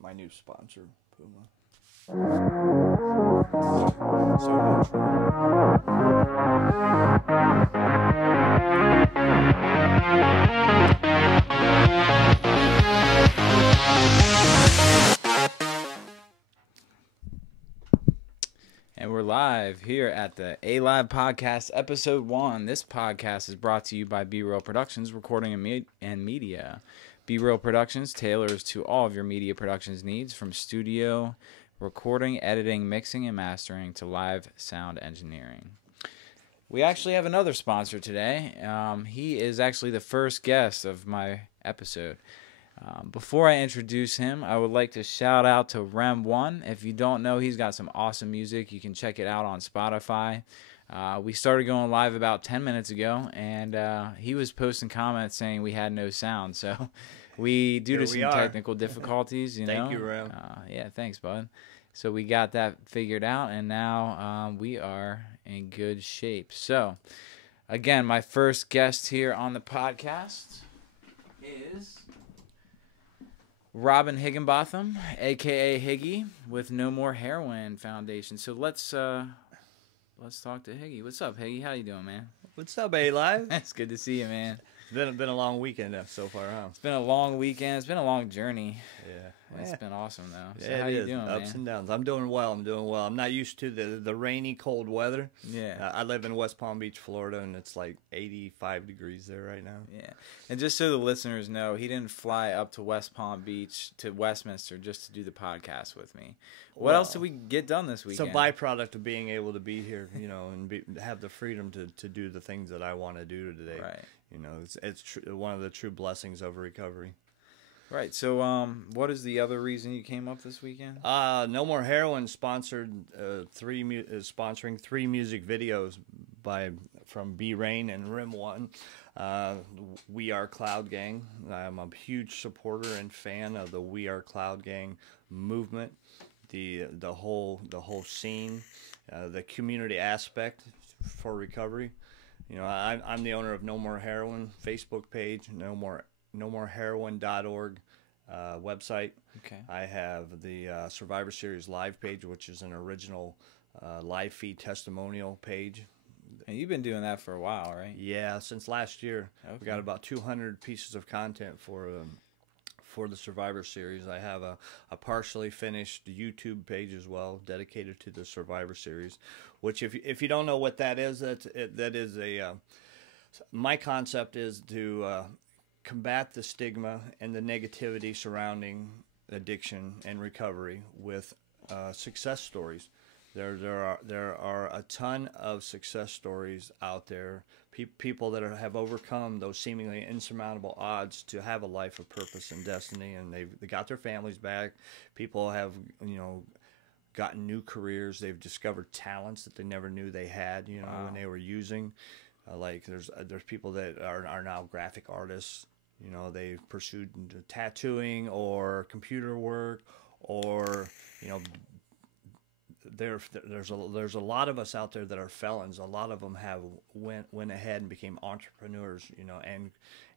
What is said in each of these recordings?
my new sponsor, Puma. And we're live here at the A Live Podcast, Episode 1. This podcast is brought to you by Be Real Productions, recording and media. Be Real Productions tailors to all of your media productions needs, from studio, recording, editing, mixing, and mastering to live sound engineering. We actually have another sponsor today. He is actually the first guest of my episode. Before I introduce him, I would like to shout out to Rem1. If you don't know, he's got some awesome music. You can check it out on Spotify. We started going live about 10 minutes ago, and he was posting comments saying we had no sound. So due to some technical difficulties, Thank you, Rem. Yeah, thanks, bud. So we got that figured out, and now we are in good shape. So, again, my first guest here on the podcast is Robin Higginbotham, a.k.a. Higgy, with No More Heroin Foundation. So let's talk to Higgy. What's up, Higgy? How you doing, man? What's up, A-Live? It's good to see you, man. It's been a long weekend so far, huh? It's been a long weekend. It's been a long journey. Yeah. It's been awesome, though. So Yeah, how you doing, Ups man? and downs. I'm doing well. I'm not used to the rainy, cold weather. Yeah. I live in West Palm Beach, Florida, and it's like 85 degrees there right now. Yeah. And just so the listeners know, he didn't fly up to West Palm Beach to Westminster just to do the podcast with me. What else did we get done this weekend? It's a byproduct of being able to be here, and have the freedom to do the things that I want to do today. Right. It's one of the true blessings of recovery. Right. So, what is the other reason you came up this weekend? No More Heroin sponsoring 3 music videos from B Rain and Rim One. We Are Cloud Gang. I'm a huge supporter and fan of the We Are Cloud Gang movement, the whole scene, the community aspect for recovery. I'm the owner of No More Heroin Facebook page, nomoreheroin.org website. Okay. I have the Survivor Series live page, which is an original live feed testimonial page. And you've been doing that for a while, right? Yeah, since last year. Okay. We got about 200 pieces of content for the Survivor Series. I have a partially finished YouTube page as well, dedicated to the Survivor Series. Which, if you don't know what that is, that is my concept is to combat the stigma and the negativity surrounding addiction and recovery with success stories. There are a ton of success stories out there. People that have overcome those seemingly insurmountable odds to have a life of purpose and destiny, and they got their families back. People have gotten new careers. They've discovered talents that they never knew they had. Wow. When they were using. Like there's people that are now graphic artists. They've pursued tattooing or computer work, or there's a lot of us out there that are felons. A lot of them have went ahead and became entrepreneurs,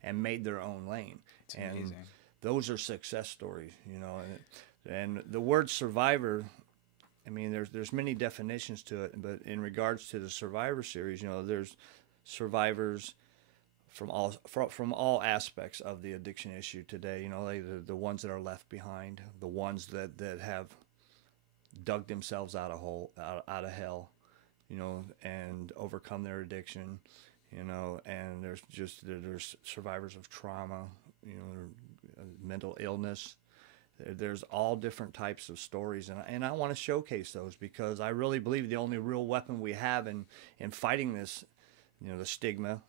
and made their own lane. It's amazing. Those are success stories, and the word survivor. I mean, there's many definitions to it, but in regards to the Survivor Series, there's survivors from all aspects of the addiction issue today. Like the ones that are left behind, the ones that have dug themselves out of hell, and overcome their addiction, and there's survivors of trauma, mental illness. There's all different types of stories, and I want to showcase those, because I really believe the only real weapon we have in fighting this, the stigma,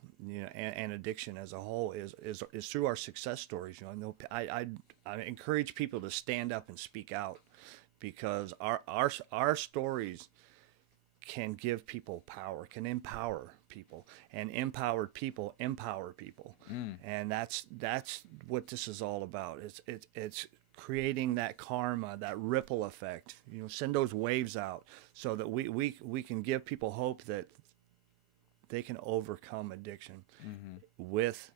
and addiction as a whole is through our success stories. I encourage people to stand up and speak out, because our stories can give people power, can empower people, and empowered people empower people, and that's what this is all about. It's creating that karma, that ripple effect. Send those waves out so that we can give people hope that they can overcome addiction with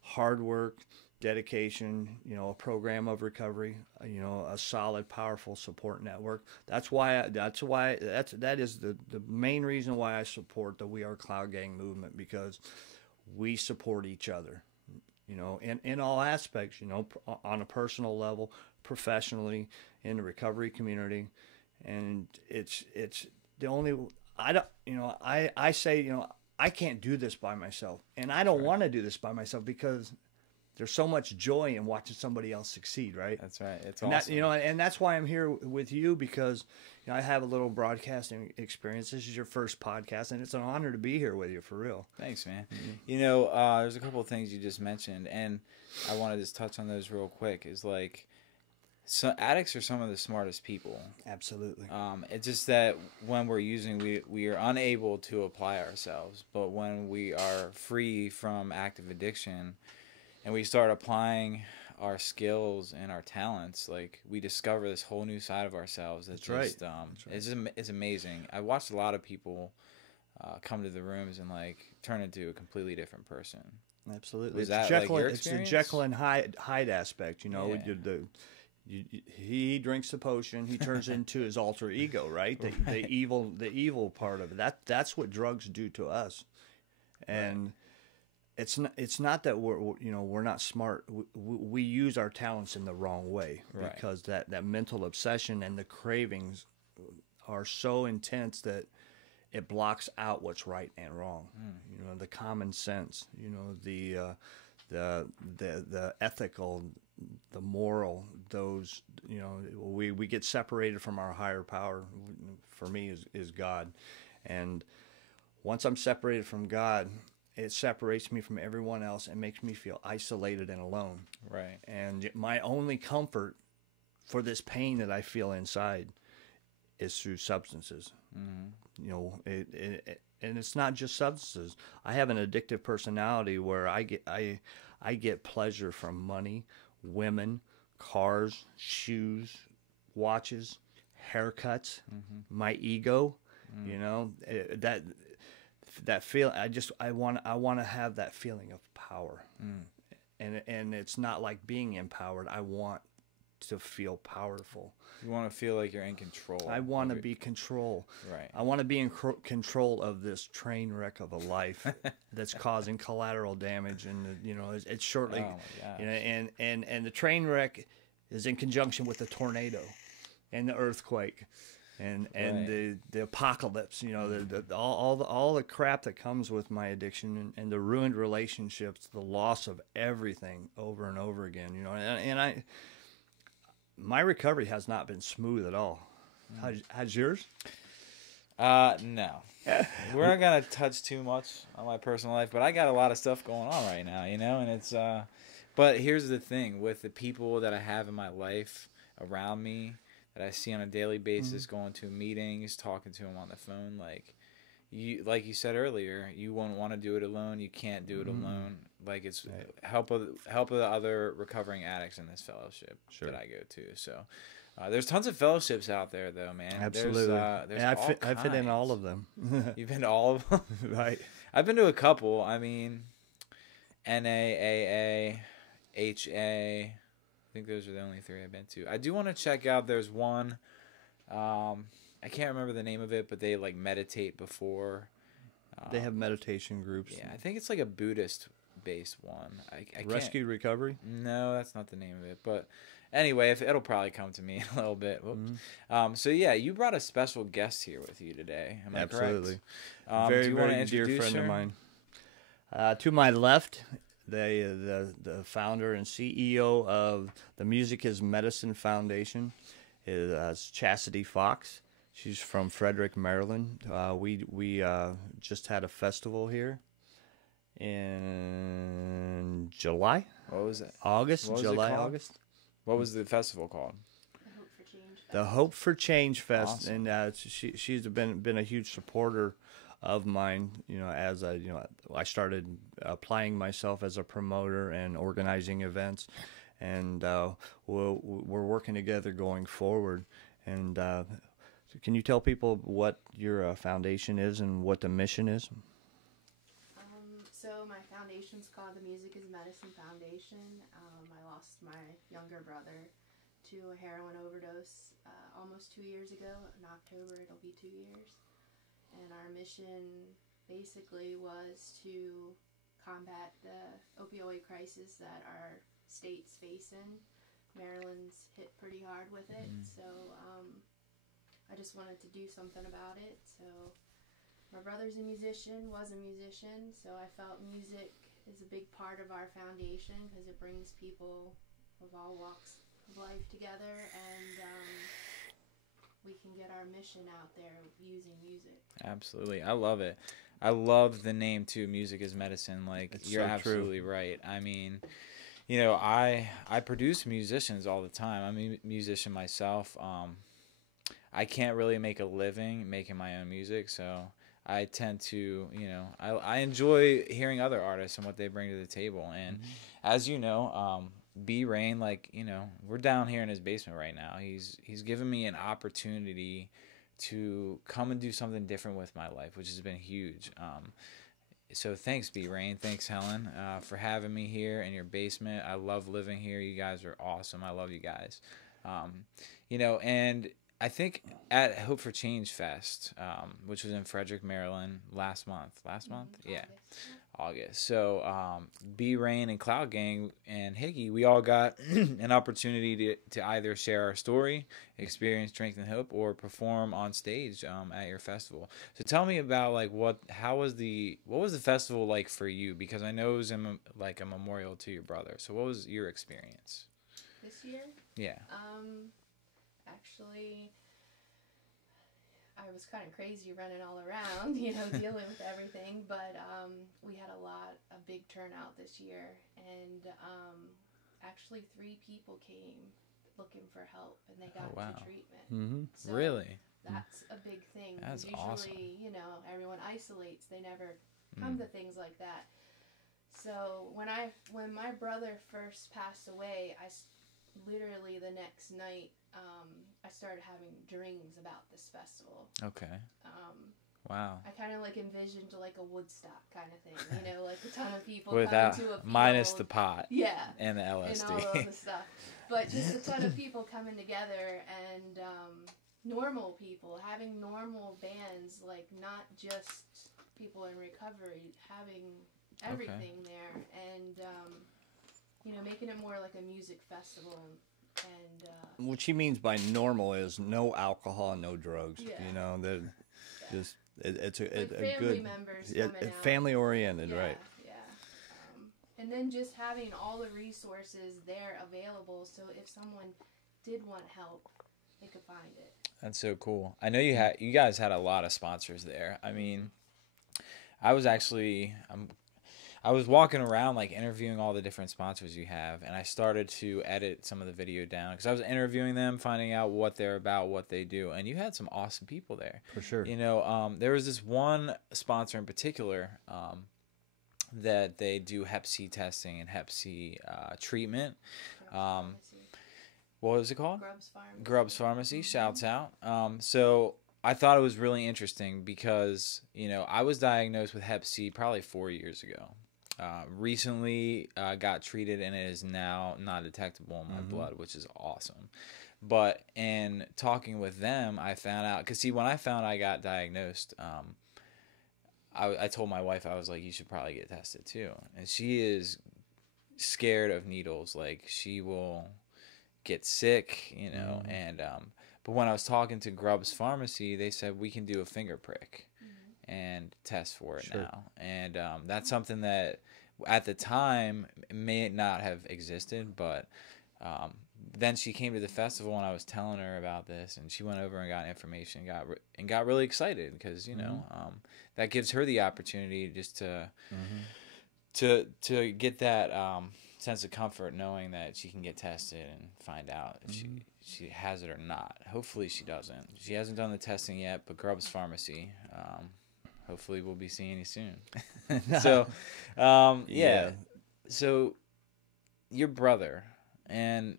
hard work, dedication, a program of recovery, a solid, powerful support network. That is the main reason why I support the We Are Cloud Gang movement, because we support each other, in all aspects, on a personal level, professionally, in the recovery community. And it's the only, I don't, I say, I can't do this by myself, and I don't want to do this by myself, because there's so much joy in watching somebody else succeed, right? That's right. It's and awesome. And that's why I'm here with you, because I have a little broadcasting experience. This is your first podcast, and it's an honor to be here with you, for real. Thanks, man. There's a couple of things you just mentioned, and I want to just touch on those real quick. Is like, so addicts are some of the smartest people. Absolutely. It's just that when we're using, we are unable to apply ourselves. But when we are free from active addiction, and we start applying our skills and our talents, like, we discover this whole new side of ourselves. That's right. It's amazing. I watched a lot of people come to the rooms and like turn into a completely different person. Absolutely. Was that like your It's the experience? Jekyll and Hyde aspect. Yeah. He drinks the potion. He turns into his alter ego, right? The evil part of it. That's what drugs do to us, and. Right. It's not that we're not smart. We use our talents in the wrong way, right. Because that mental obsession and the cravings are so intense that it blocks out what's right and wrong. The common sense, the ethical, the moral. Those, we get separated from our higher power. For me, is God, and once I'm separated from God, it separates me from everyone else and makes me feel isolated and alone. Right. And my only comfort for this pain that I feel inside is through substances. Mm-hmm. And it's not just substances. I have an addictive personality where I get pleasure from money, women, cars, shoes, watches, haircuts, my ego. That feel, I want to have that feeling of power, and it's not like being empowered. I want to feel powerful. You want to feel like you're in control. I want to be control. Right. I want to be in control of this train wreck of a life that's causing collateral damage, and it's shortly, and the train wreck is in conjunction with the tornado, and the earthquake. And right. the apocalypse, all the crap that comes with my addiction, and the ruined relationships, the loss of everything over and over again, and my recovery has not been smooth at all. How's yours? No. We're not gonna touch too much on my personal life, but I got a lot of stuff going on right now, and it's but here's the thing, with the people that I have in my life around me, that I see on a daily basis, going to meetings, talking to them on the phone, like you said earlier, you won't want to do it alone. You can't do it alone. Like, it's help of the other recovering addicts in this fellowship that I go to. So there's tons of fellowships out there, though, man. Absolutely. I fit in all of them. You've been to all of them? Right. I've been to a couple. I mean, NAAA, HA. I think those are the only 3 I've been to. I do want to check out, there's one, I can't remember the name of it, but they like meditate before. They have meditation groups. Yeah, I think it's like a Buddhist-based one. I Rescue Recovery? No, that's not the name of it. But anyway, it'll probably come to me in a little bit. So yeah, you brought a special guest here with you today. Am I Absolutely. correct? Very, very dear friend of mine. To my left, the founder and CEO of the Music is Medicine Foundation is Chastity Fox. She's from Frederick, Maryland. We just had a festival here in July. What was it? August, July, August. What was the festival called? The Hope for Change Fest. Awesome. And she's been a huge supporter of mine, as I started applying myself as a promoter and organizing events, and we're working together going forward. And can you tell people what your foundation is and what the mission is? So my foundation's called the Music is Medicine Foundation. I lost my younger brother to a heroin overdose almost 2 years ago. In October, it'll be 2 years. And our mission basically was to combat the opioid crisis that our state's facing. Maryland's hit pretty hard with it, so I just wanted to do something about it. So my brother's a musician, was a musician, so I felt music is a big part of our foundation because it brings people of all walks of life together, and we can get our mission out there using music. Absolutely. I love it. I love the name too, Music is Medicine. Like, It's you're so absolutely true. right. I mean, you know, I produce musicians all the time. I'm a musician myself. I can't really make a living making my own music, so I tend to, you know, I enjoy hearing other artists and what they bring to the table. And as you know, B Rain, like, you know, we're down here in his basement right now. He's given me an opportunity to come and do something different with my life, which has been huge. So thanks, B Rain. Thanks, Helen, for having me here in your basement. I love living here. You guys are awesome. I love you guys. You know, and I think at Hope for Change Fest, which was in Frederick, Maryland last month. Yeah. August. So B Rain and Cloud Gang and Higgy, we all got an opportunity to either share our story, experience strength and hope, or perform on stage at your festival. So tell me about like what was the festival like for you? Because I know it was like a memorial to your brother. So what was your experience This year? Yeah. Actually, I was kind of crazy running all around, you know, dealing with everything, but we had a big turnout this year, and actually 3 people came looking for help, and they got to treatment. So really? That's a big thing. That's usually, awesome. you know, everyone isolates. They never come to things like that. So when my brother first passed away, literally the next night, I started having dreams about this festival. Okay. Wow. I kind of like envisioned like a Woodstock kind of thing, you know, like a ton of people Without coming to a field, minus the pot. Yeah. And the LSD. And all of the stuff. But just a ton of people coming together, and normal people, having normal bands, like not just people in recovery, having everything there, and you know, making it more like a music festival. And what she means by normal is no alcohol, no drugs. Yeah. You know, just it's like a family good members coming out. family oriented, right? Yeah. And then just having all the resources there available, so if someone did want help, they could find it. That's so cool. I know you guys had a lot of sponsors there. I mean, I was walking around like interviewing all the different sponsors you have, and I started to edit some of the video down because I was interviewing them, finding out what they're about, what they do, and you had some awesome people there. For sure. You know, there was this one sponsor in particular that they do Hep C testing and Hep C treatment. What was it called? Grubbs Pharmacy. Shouts out. So I thought it was really interesting because, you know, I was diagnosed with Hep C probably 4 years ago. Recently got treated, and it is now not detectable in my blood, which is awesome. But in talking with them, I found out, because see, when I found I got diagnosed, I told my wife, I was like, you should probably get tested too. And she is scared of needles. Like, she will get sick, you know, and but when I was talking to Grubbs Pharmacy, they said we can do a finger prick and test for it now. And that's something that at the time may not have existed, but then she came to the festival and I was telling her about this, and she went over and got information, and got really excited because, you know, that gives her the opportunity just to get that sense of comfort knowing that she can get tested and find out if she has it or not. Hopefully she doesn't. She hasn't done the testing yet, but Grubbs Pharmacy, hopefully we'll be seeing you soon. So, yeah. So, your brother, and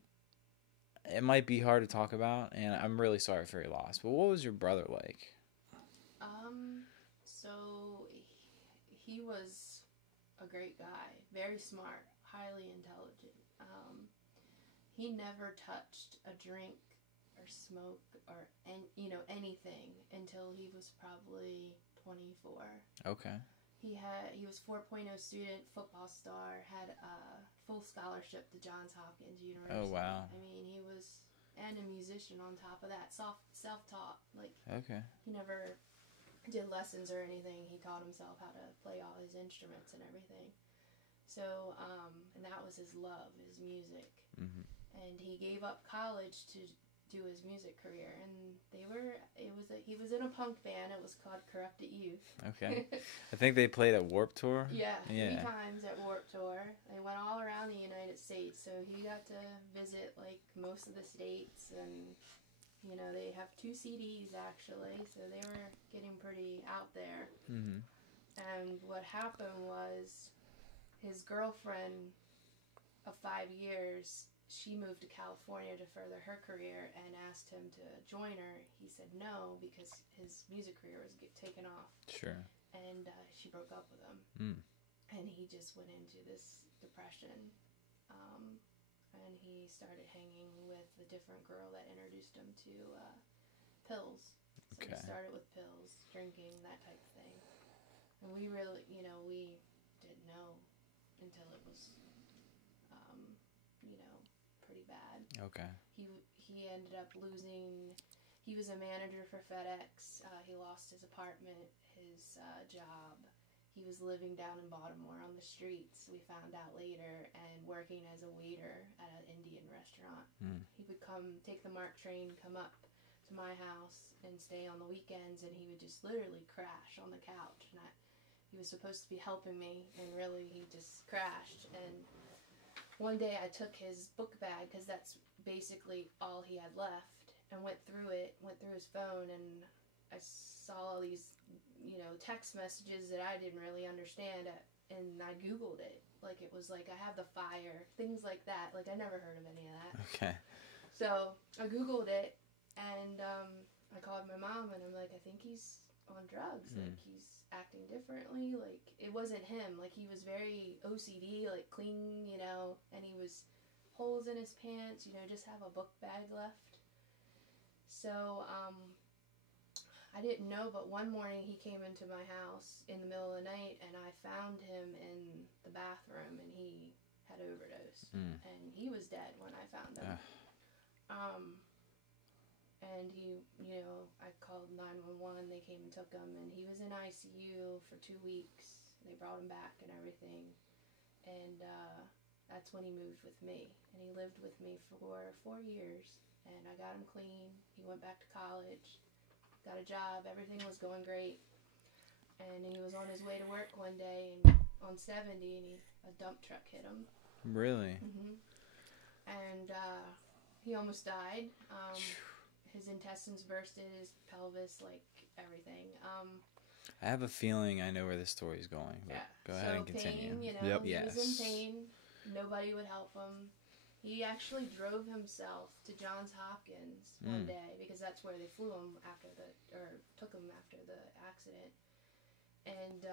it might be hard to talk about, and I'm really sorry for your loss, but what was your brother like? So he was a great guy, very smart, highly intelligent. He never touched a drink or smoke or anything until he was probably 24. Okay. He was 4.0 student, football star, had a full scholarship to Johns Hopkins University. Oh, wow. I mean, he was, and a musician on top of that, self-taught. Like, Okay. he never did lessons or anything. He taught himself how to play all his instruments and everything. So, and that was his love, his music. Mm-hmm. And he gave up college to do his music career, and he was in a punk band. It was called Corrupted Youth. Okay. I think they played at Warped Tour. Yeah, 3 times at Warped Tour. They went all around the United States, so he got to visit like most of the states, and they have 2 CDs actually, so they were getting pretty out there. Mm-hmm. And what happened was his girlfriend of 5 years, she moved to California to further her career and asked him to join her. He said no because his music career was taken off. Sure. And she broke up with him. Mm. And he just went into this depression. And he started hanging with a different girl that introduced him to pills. So Okay. he started with pills, drinking, that type of thing. And we really, we didn't know until it was, pretty bad. Okay. He ended up losing. He was a manager for FedEx. He lost his apartment, his job. He was living down in Baltimore on the streets, we found out later, and working as a waiter at an Indian restaurant. Mm. He would take the MARC train, come up to my house and stay on the weekends, and he would just literally crash on the couch. And he was supposed to be helping me, and really he just crashed. And one day I took his book bag, because that's basically all he had left, and went through his phone, and I saw all these, text messages that I didn't really understand, and I Googled it. Like, it was like, I have the fire, things like that. Like, I never heard of any of that. Okay. So I Googled it, and I called my mom, and I'm like, I think he's on drugs. Like, he's acting differently. Like, it wasn't him. Like, he was very OCD, like clean, and he was holes in his pants, just have a book bag left. So I didn't know, but one morning he came into my house in the middle of the night, and I found him in the bathroom, and he had overdosed. And he was dead when I found him. And he, I called 911, they came and took him, and he was in ICU for 2 weeks. They brought him back and everything. And that's when he moved with me. And he lived with me for 4 years. And I got him clean. He went back to college, got a job, everything was going great. And he was on his way to work one day, and on 70, and a dump truck hit him. Really? Mm-hmm. And he almost died. His intestines bursted, his pelvis, like everything. I have a feeling I know where this story's going. But Yeah. Go ahead and continue. Pain, Yep. He Yes. was in pain. Nobody would help him. He actually drove himself to Johns Hopkins one day, because that's where they flew him took him after the accident. And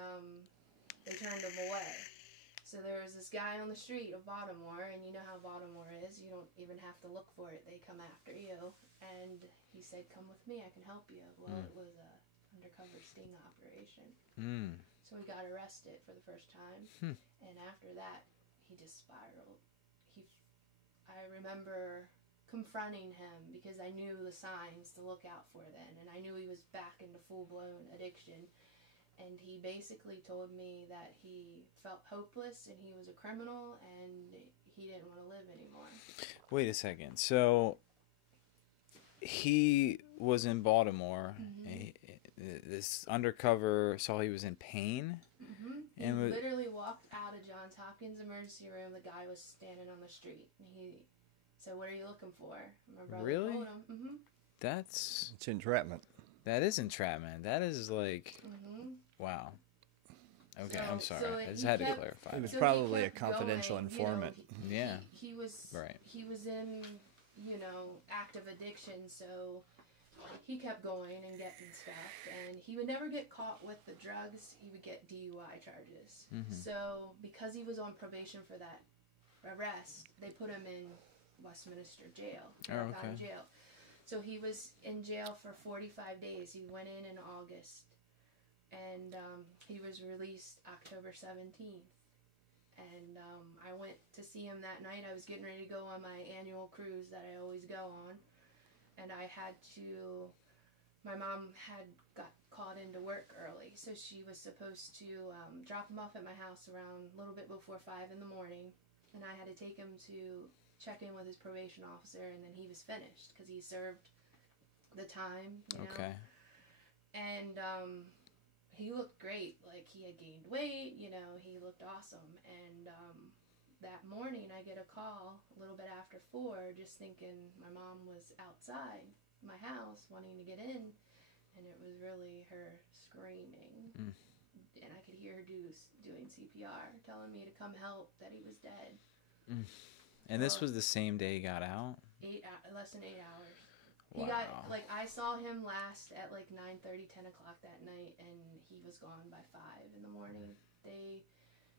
they turned him away. So there was this guy on the street of Baltimore, and you know how Baltimore is. You don't even have to look for it. They come after you. And he said, come with me, I can help you. Well, it was a undercover sting operation. So he got arrested for the first time. And after that, he just spiraled. I remember confronting him, because I knew the signs to look out for then. And I knew he was back into full-blown addiction. And he basically told me that he felt hopeless and he was a criminal and he didn't want to live anymore. Wait a second. So he was in Baltimore. This undercover saw he was in pain. He literally walked out of Johns Hopkins emergency room. The guy was standing on the street. And he said, what are you looking for? My brother Really? told him. It's entrapment. That is entrapment. That is like, wow. Okay, I'm sorry. I just had to clarify. He was So probably he a kept confidential going, informant. Yeah. He was Right. He was in, active addiction, so he kept going and getting stuff, and he would never get caught with the drugs. He would get DUI charges. So because he was on probation for that arrest, they put him in Westminster jail, County jail. So he was in jail for 45 days. He went in August, and he was released October 17th. And I went to see him that night. I was getting ready to go on my annual cruise that I always go on, and my mom had got called into work early, so she was supposed to drop him off at my house around a little bit before 5 in the morning, and I had to take him to check in with his probation officer, and then he was finished because he served the time, you know? Okay. And he looked great. Like, he had gained weight, you know, he looked awesome. And that morning I get a call a little bit after 4, just thinking my mom was outside my house wanting to get in, and it was really her screaming. And I could hear her doing CPR, telling me to come help, that he was dead. And this was the same day he got out? Less than 8 hours. Wow. He got, like, I saw him last at like 9:30, 10 o'clock that night, and he was gone by 5 in the morning. They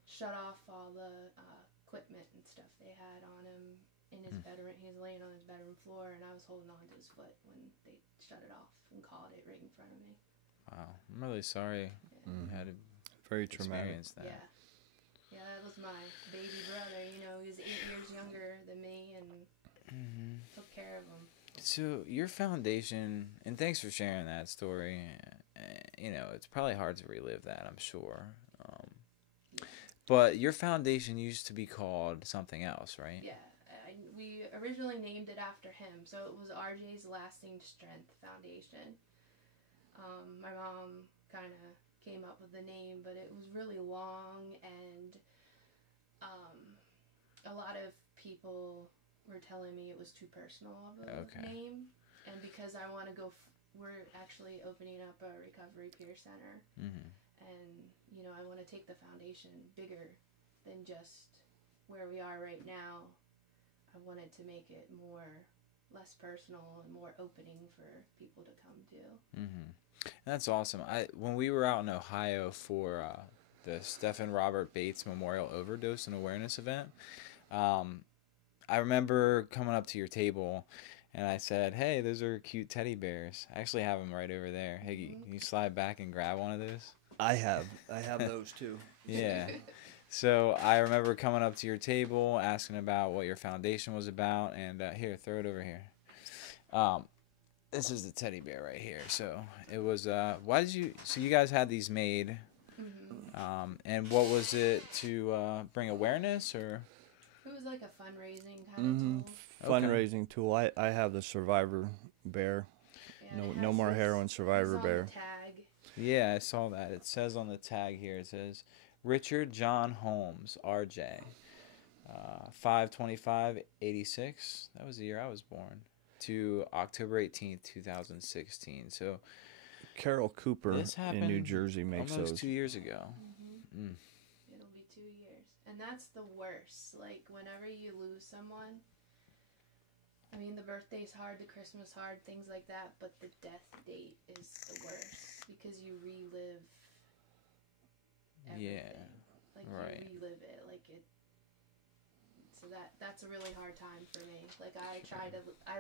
shut off all the equipment and stuff they had on him in his bedroom. He was laying on his bedroom floor, and I was holding on to his foot when they shut it off and called it right in front of me. Wow. I'm really sorry you had to Very traumatic. experience that. Yeah, that was my baby brother. You know, he was 8 years younger than me, and took care of him. So your foundation, and thanks for sharing that story. You know, it's probably hard to relive that, I'm sure. But your foundation used to be called something else, right? Yeah, we originally named it after him, so it was RJ's Lasting Strength Foundation. My mom kind of came up with the name, but it was really long, and a lot of people were telling me it was too personal of a name, and because I want to go, we're actually opening up a recovery peer center, and you know, I want to take the foundation bigger than just where we are right now. I wanted to make it less personal and more opening for people to come to. That's awesome. When we were out in Ohio for the Stephen Robert Bates Memorial Overdose and Awareness event, I remember coming up to your table, and I said, "Hey, those are cute teddy bears. I actually have them right over there. Higgy, can you slide back and grab one of those?" I have those too. Yeah. So I remember coming up to your table, asking about what your foundation was about, and here, throw it over here. This is the teddy bear right here. So it was. So you guys had these made, and what was it to bring awareness or? It was like a fundraising kind of tool. Fundraising tool. I have the Survivor bear. Yeah, No More Heroin Survivor bear. Tag. Yeah, I saw that. It says on the tag here, it says Richard John Holmes, RJ, 5/25/86. That was the year I was born. To October 18th, 2016. So Carol Cooper in New Jersey makes almost those. 2 years ago. It'll be 2 years. And that's the worst. Like, whenever you lose someone, I mean, the birthday's hard, the Christmas hard, things like that, but the death date is the worst because you relive everything. Yeah. Like, right. you relive it. Like, it. So that's a really hard time for me. Like, I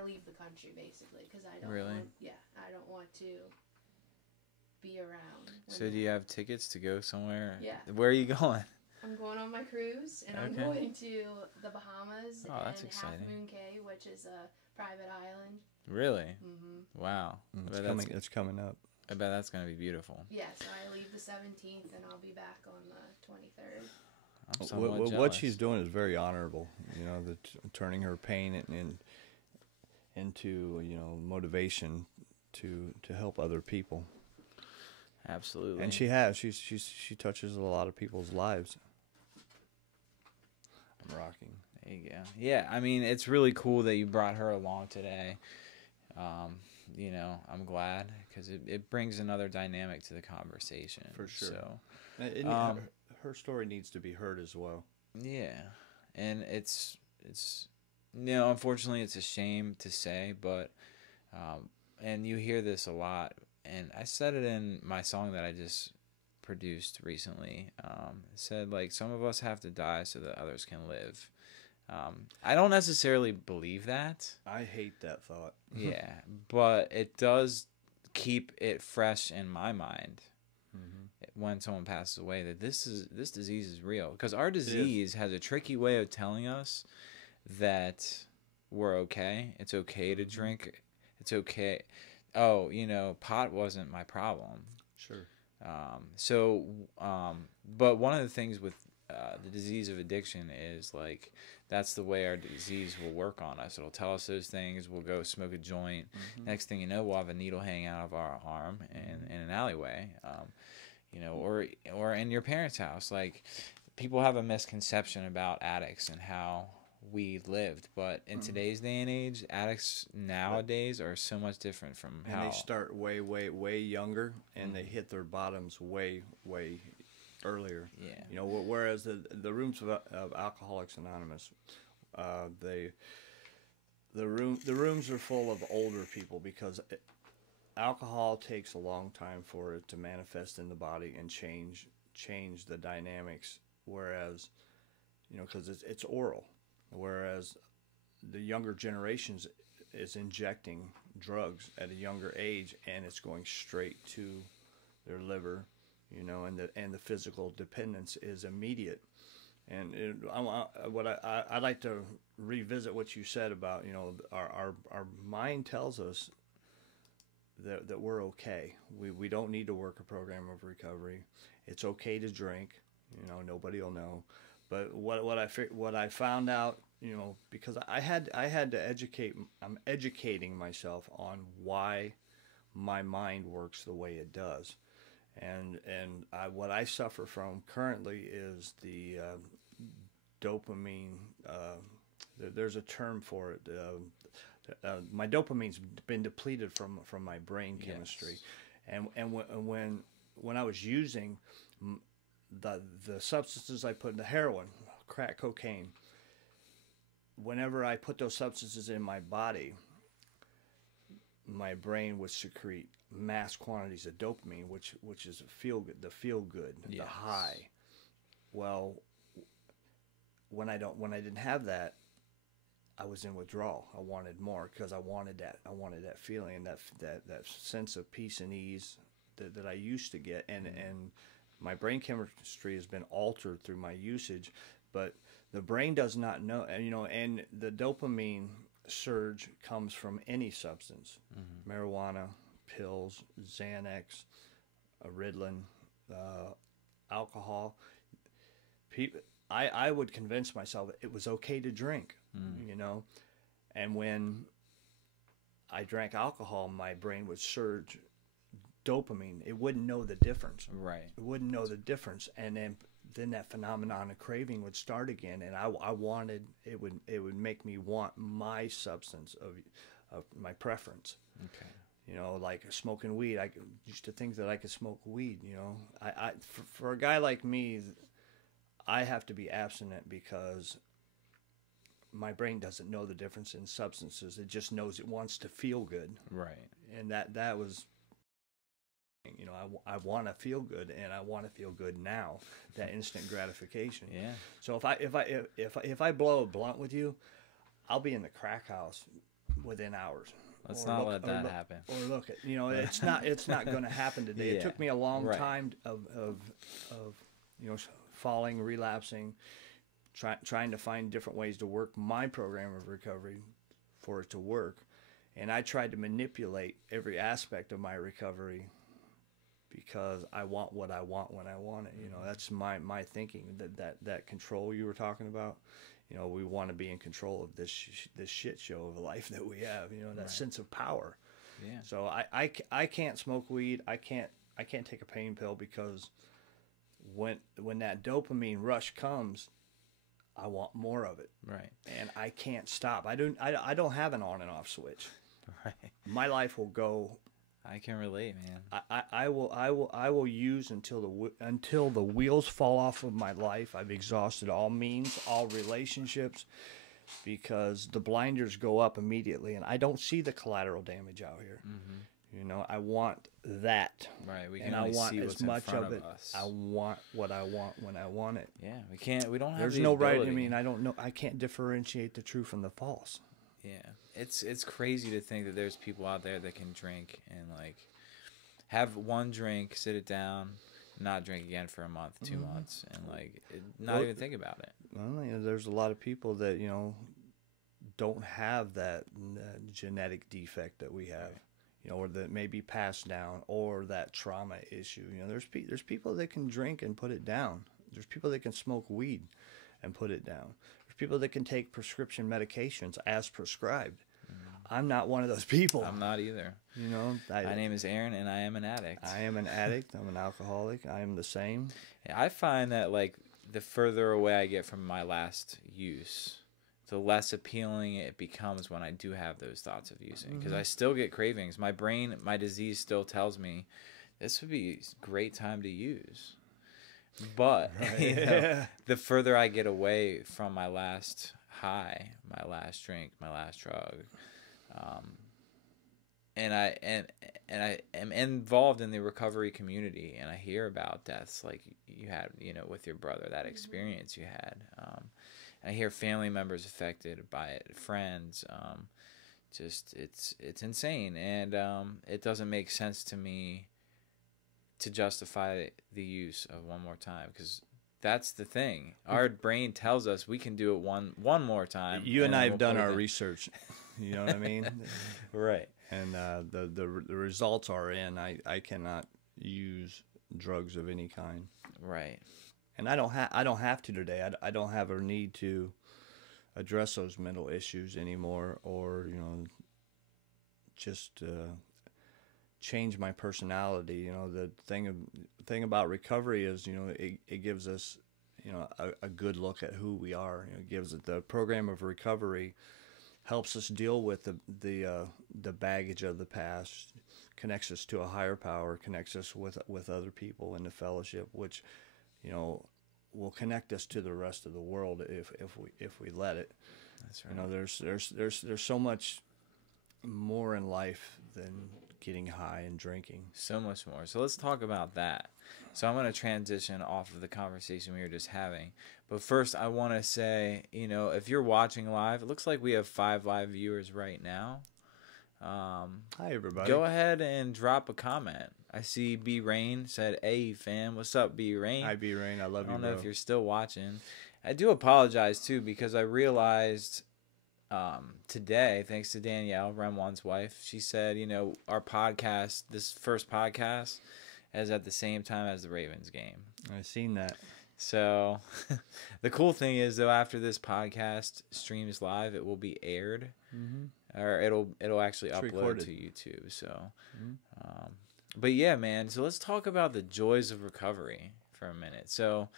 leave the country, basically, because I don't Really? I don't want to be around. So do you have tickets to go somewhere? Yeah. Where are you going? I'm going on my cruise, and I'm going to the Bahamas and that's exciting. Half Moon Cay, which is a private island. Really? Wow. It's coming up. I bet that's going to be beautiful. Yeah, so I leave the 17th, and I'll be back on the 23rd. I'm somewhat What jealous. she's doing is very honorable. You know, turning her pain into motivation to help other people. Absolutely. And she has. She touches a lot of people's lives. I'm rocking. There you go. Yeah, I mean, it's really cool that you brought her along today. You know, I'm glad because it brings another dynamic to the conversation. For sure. So, her story needs to be heard as well. Yeah, and it's unfortunately, it's a shame to say, but and you hear this a lot and I said it in my song that I just produced recently. It said, like, some of us have to die so that others can live. I don't necessarily believe that. I hate that thought. Yeah, but it does keep it fresh in my mind when someone passes away, that this disease is real, because our disease has a tricky way of telling us that we're okay. It's okay to drink. It's okay. Oh, pot wasn't my problem. Sure. But one of the things with the disease of addiction is, like, that's the way our disease will work on us. It'll tell us those things. We'll go smoke a joint. Next thing you know, we'll have a needle hanging out of our arm in an alleyway, or in your parents' house. Like, people have a misconception about addicts and how we lived, but in today's day and age, addicts nowadays are so much different from how. And they start way, way, way younger, and they hit their bottoms way, way earlier. Yeah. Whereas the rooms of Alcoholics Anonymous, the rooms are full of older people, because alcohol takes a long time for it to manifest in the body and change the dynamics. Whereas, because it's oral. Whereas the younger generations is injecting drugs at a younger age, and it's going straight to their liver, and the physical dependence is immediate. And I'd like to revisit what you said about, our mind tells us that we're okay. We don't need to work a program of recovery. It's okay to drink. Nobody will know. But what I found out, because I had to educate. I'm educating myself on why my mind works the way it does, and what I suffer from currently is the dopamine. There's a term for it. My dopamine's been depleted from my brain chemistry, yes. and when I was using the substances I put in the heroin, crack cocaine, whenever I put those substances in my body, my brain would secrete mass quantities of dopamine, which is the feel good, yes. The high. Well, when I didn't have that, I was in withdrawal. I wanted more, because I wanted that feeling, and that sense of peace and ease that I used to get, and my brain chemistry has been altered through my usage, but the brain does not know, and the dopamine surge comes from any substance, marijuana, pills, Xanax, Ritalin, alcohol. I would convince myself it was okay to drink, and when I drank alcohol, my brain would surge dopamine. It wouldn't know the difference. Right. It wouldn't know the difference, and then that phenomenon of craving would start again, and I wanted it would make me want my substance of my preference. Okay. Like smoking weed. I used to think that I could smoke weed. For a guy like me, I have to be abstinent because my brain doesn't know the difference in substances. It just knows it wants to feel good. Right. And that was. I want to feel good, and I want to feel good now. That instant gratification. Yeah. So if I blow a blunt with you, I'll be in the crack house within hours. Let's not let that happen. Or look at it's not going to happen today. Yeah. It took me a long Right. time of falling, relapsing, trying to find different ways to work my program of recovery for it to work, and I tried to manipulate every aspect of my recovery, because I want what I want when I want it. That's my thinking. That control you were talking about. We want to be in control of this shit show of a life that we have. That Right. sense of power. Yeah. So I can't smoke weed. I can't take a pain pill, because when that dopamine rush comes, I want more of it. Right. And I can't stop. I don't have an on and off switch. Right. My life will go. I can relate, man. I will use until the wheels fall off of my life. I've exhausted all means, all relationships, because the blinders go up immediately, and I don't see the collateral damage out here. You know, I want that. Right. We can and I only want see as what's much in front of it. us. I want what I want when I want it. Yeah, we can't. We don't have. There's the no right. I ability. mean, I don't know. I can't differentiate the true from the false. Yeah, it's crazy to think that there's people out there that can drink and like have one drink, sit it down, not drink again for a month, 2 months, and like not even think about it. Well, you know, there's a lot of people that don't have that genetic defect that we have. Right. You know, or that may be passed down, or that trauma issue. You know, there's people that can drink and put it down. There's people that can smoke weed and put it down. There's people that can take prescription medications as prescribed. I'm not one of those people. I'm not either. You know, My name is Aaron, and I am an addict. I am an addict. I'm an alcoholic. I am the same. I find that like the further away I get from my last use, the less appealing it becomes when I do have those thoughts of using, because I still get cravings. My brain, my disease still tells me this would be a great time to use. But you know, the further I get away from my last high, my last drink, my last drug, and I am involved in the recovery community, and I hear about deaths like you had, you know, with your brother, that experience you had. And I hear family members affected by it, friends. Just it's insane, and it doesn't make sense to me to justify the use of one more time, because that's the thing. Our brain tells us we can do it one more time. You and I have we'll done put it our in. research. You know what I mean? Right. And the results are in. I cannot use drugs of any kind. Right. And I don't have to today. I don't have a need to address those mental issues anymore, or just change my personality. You know, the thing about recovery is, it gives us, a good look at who we are. It gives it, the program of recovery helps us deal with the baggage of the past, connects us to a higher power, connects us with other people in the fellowship, which will connect us to the rest of the world if we let it. That's right. There's so much more in life than getting high and drinking. So much more. So let's talk about that. So I'm going to transition off of the conversation we were just having. But first, I want to say, if you're watching live, it looks like we have 5 live viewers right now. Hi, everybody. Go ahead and drop a comment. I see B Rain said, "Hey, fam. What's up, B Rain?" Hi, B Rain. I love you, I don't bro. know if you're still watching. I do apologize, too, because I realized today, thanks to Danielle, Remwan's wife, she said, our podcast, this first podcast, is at the same time as the Ravens game. I've seen that. So the cool thing is, though, after this podcast streams live, it will be aired, or it'll actually upload recorded to YouTube. So, but yeah, man. So let's talk about the joys of recovery for a minute. So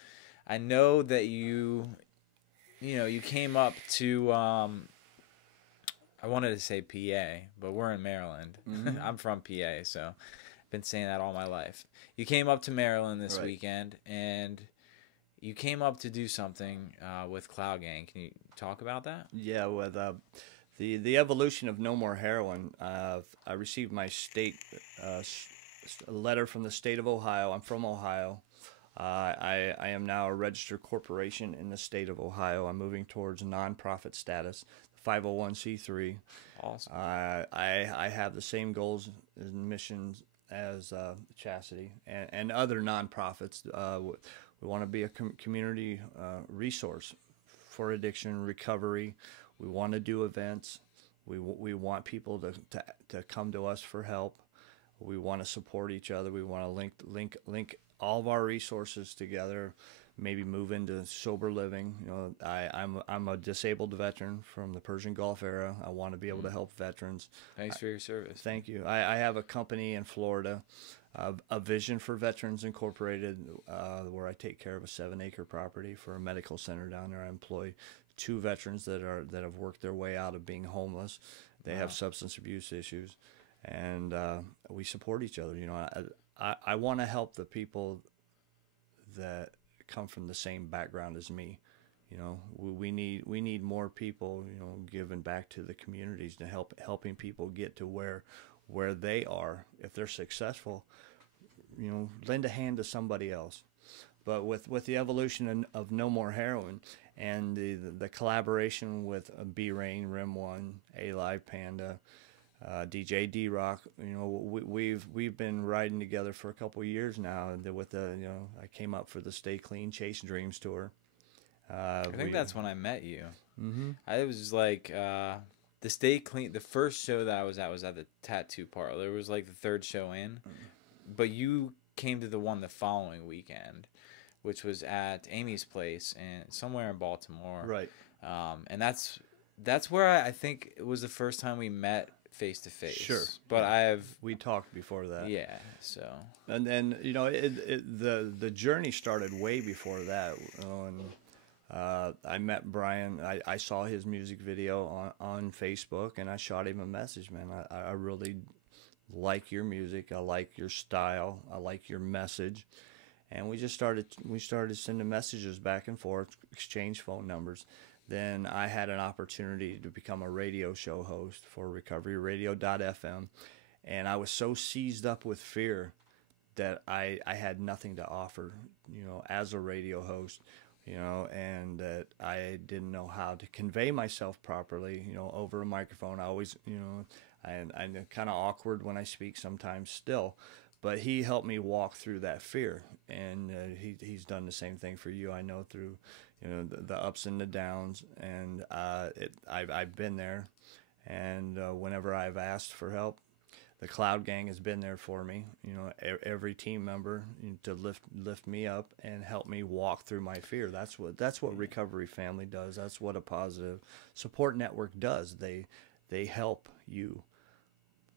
I know that you came up to, I wanted to say PA, but we're in Maryland. I'm from PA, so I've been saying that all my life. You came up to Maryland this weekend, and you came up to do something with Cloud Gang. Can you talk about that? Yeah, with the evolution of No More Heroin, I received my state a letter from the state of Ohio. I'm from Ohio. I am now a registered corporation in the state of Ohio. I'm moving towards nonprofit status, 501c3. Awesome. I have the same goals and missions as Chastity and other nonprofits. We want to be a community resource for addiction recovery. We want to do events. We want people to come to us for help. We want to support each other. We want to link all of our resources together. Maybe move into sober living. I'm a disabled veteran from the Persian Gulf era. I want to be able to help veterans. Thanks for your service. Thank you. I have a company in Florida, a Vision for Veterans Incorporated, where I take care of a 7-acre property for a medical center down there. I employ 2 veterans that have worked their way out of being homeless. They have substance abuse issues, and we support each other. I want to help the people that come from the same background as me. We need more people, giving back to the communities, to helping people get to where where they are. If they're successful, lend a hand to somebody else. But with the evolution of No More Heroin and the collaboration with B Rain, Rim One, A Live Panda, DJ D Rock, we've been riding together for a couple of years now. With I came up for the Stay Clean Chase Dreams tour. I think that's when I met you. Mm-hmm. I was like the Stay Clean. The first show that I was at the tattoo parlor. It was like the third show in, but you came to the one the following weekend, which was at Amy's place and somewhere in Baltimore. Right. And that's where I think it was the first time we met face to face. Sure. But we talked before that. Yeah. So. And then the journey started way before that. I met Brian. I saw his music video on Facebook, and I shot him a message. Man, I really like your music. I like your style. I like your message. And we started sending messages back and forth, exchange phone numbers. Then I had an opportunity to become a radio show host for recoveryradio.fm, and I was so seized up with fear that I had nothing to offer, as a radio host, and that I didn't know how to convey myself properly, over a microphone. I always, I'm kind of awkward when I speak sometimes still. But he helped me walk through that fear, and he's done the same thing for you. I know through, the ups and the downs, and I've been there, and whenever I've asked for help, the Cloud Gang has been there for me. Every team member to lift me up and help me walk through my fear. That's what Recovery Family does. That's what a positive support network does. They help you